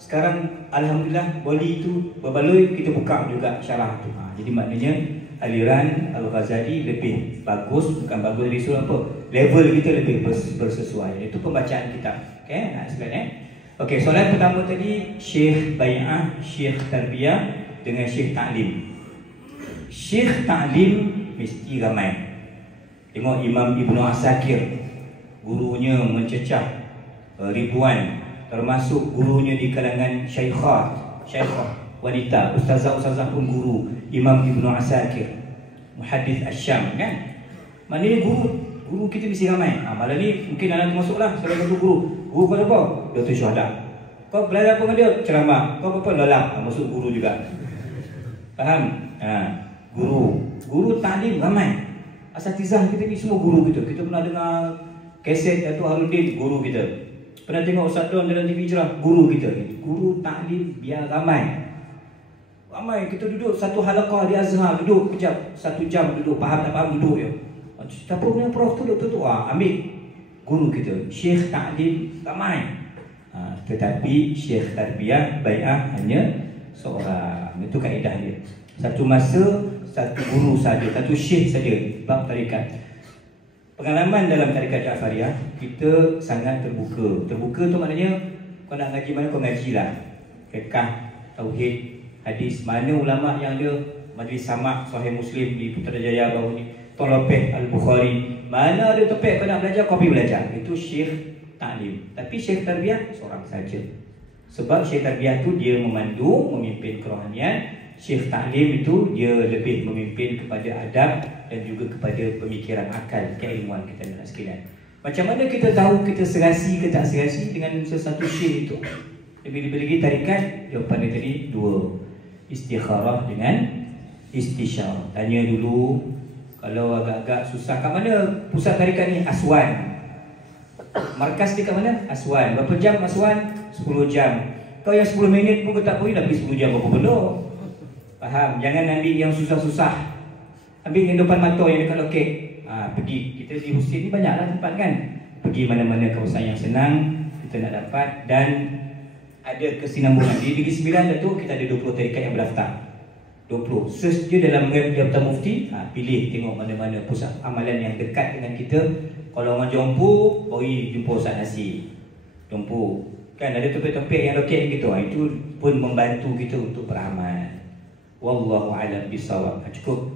sekarang alhamdulillah boli itu berbaloi kita buka juga syarah tu. Jadi maknanya aliran Al-Ghazali lebih bagus, bukan bagus dari sudut apa? Level kita lebih bersesuai. Itu pembacaan kitab. Okey, nak sekalian Okey, soalan pertama tadi Syekh Bai'ah, Syekh Tarbiyah dengan Syekh Ta'lim. Syekh Ta'lim mesti ramai. Tengok Imam Ibnu Asakir, gurunya mencecah ribuan, termasuk gurunya di kalangan syaikhah wanita, ustazah pun guru. Imam Ibnu Asakir, muhaddis Asy-Syam kan. Maknanya guru kita mesti ramai. Malam ni mungkin anak masuklah salah satu guru. Guru kau apa? Dr. Syuhada. Kau belajar apa dengan dia? Ceramah. Kau apa? Lalap. Masuk guru juga. Faham? Guru ta'lim ramai. Asatizah kita ni semua guru kita. Kita pernah dengar kaset Datuk Harudin, guru kita. Pernah tengok Ustaz Don dalam TV Hijrah, guru kita. Guru ta'lim biar ramai. Ramai, kita duduk satu halaqah di Azhar, duduk kejap, 1 jam duduk, faham tak faham duduk je. Siapa punya prof tu, doktor tu, ambil guru kita. Syekh Ta'lim ramai. Tetapi Syekh Tarbiyah Bai'ah hanya seorang. Itu kaedah dia. Satu masa, satu guru saja, satu syekh saja bab tarikat. Pengalaman dalam tarikat Ja'fariyah, kita sangat terbuka. Terbuka tu maknanya kau nak ngaji mana kau ngajilah. Fiqh, tauhid, hadis. Mana ulama yang ada majlis samak Sahih Muslim di Putrajaya baru ni, Tolopeh Al-Bukhari, mana ada topik kau nak belajar, kau pergi belajar. Itu Syekh Ta'lim. Tapi Syekh Tarbiyah seorang saja. Sebab Syekh Tarbiyah tu dia memandu, memimpin kerohanian. Syekh Ta'lim itu dia lebih memimpin kepada adab dan juga kepada pemikiran akal, keilmuan kita nak sekalian. Macam mana kita tahu kita serasi ke tak serasi dengan sesuatu syekh itu? Lebih-lebih lagi tarikat, jawapan dia tadi 2. Istikharah dengan istisyarah. Tanya dulu. Kalau agak-agak susah, kat mana pusat tarikat ni? Aswan. Markas dia kat mana? Aswan. Berapa jam Aswan? 10 jam. Kau yang 10 minit pun kau tak pergi, dah pergi 10 jam berapa benda. Faham? Jangan ambil yang susah-susah. Ambil yang depan mata, yang dekat lokek. Pergi. Kita di Husin ni banyaklah tempat kan. Pergi mana-mana kawasan yang senang kita nak dapat. Dan ada kesinambungan. Di Negeri Sembilan Datuk kita ada 20 tarikat yang berdaftar. 20. Search je dalam Jabatan Mufti, pilih tengok mana-mana pusat amalan yang dekat dengan kita. Kalau orang Jompo, pergi jumpa Ustaz Nasi Jompo. Kan ada topik-topik yang lokek gitu. Itu pun membantu kita untuk beramal. Wallahu a'lam bishawab. Cukup.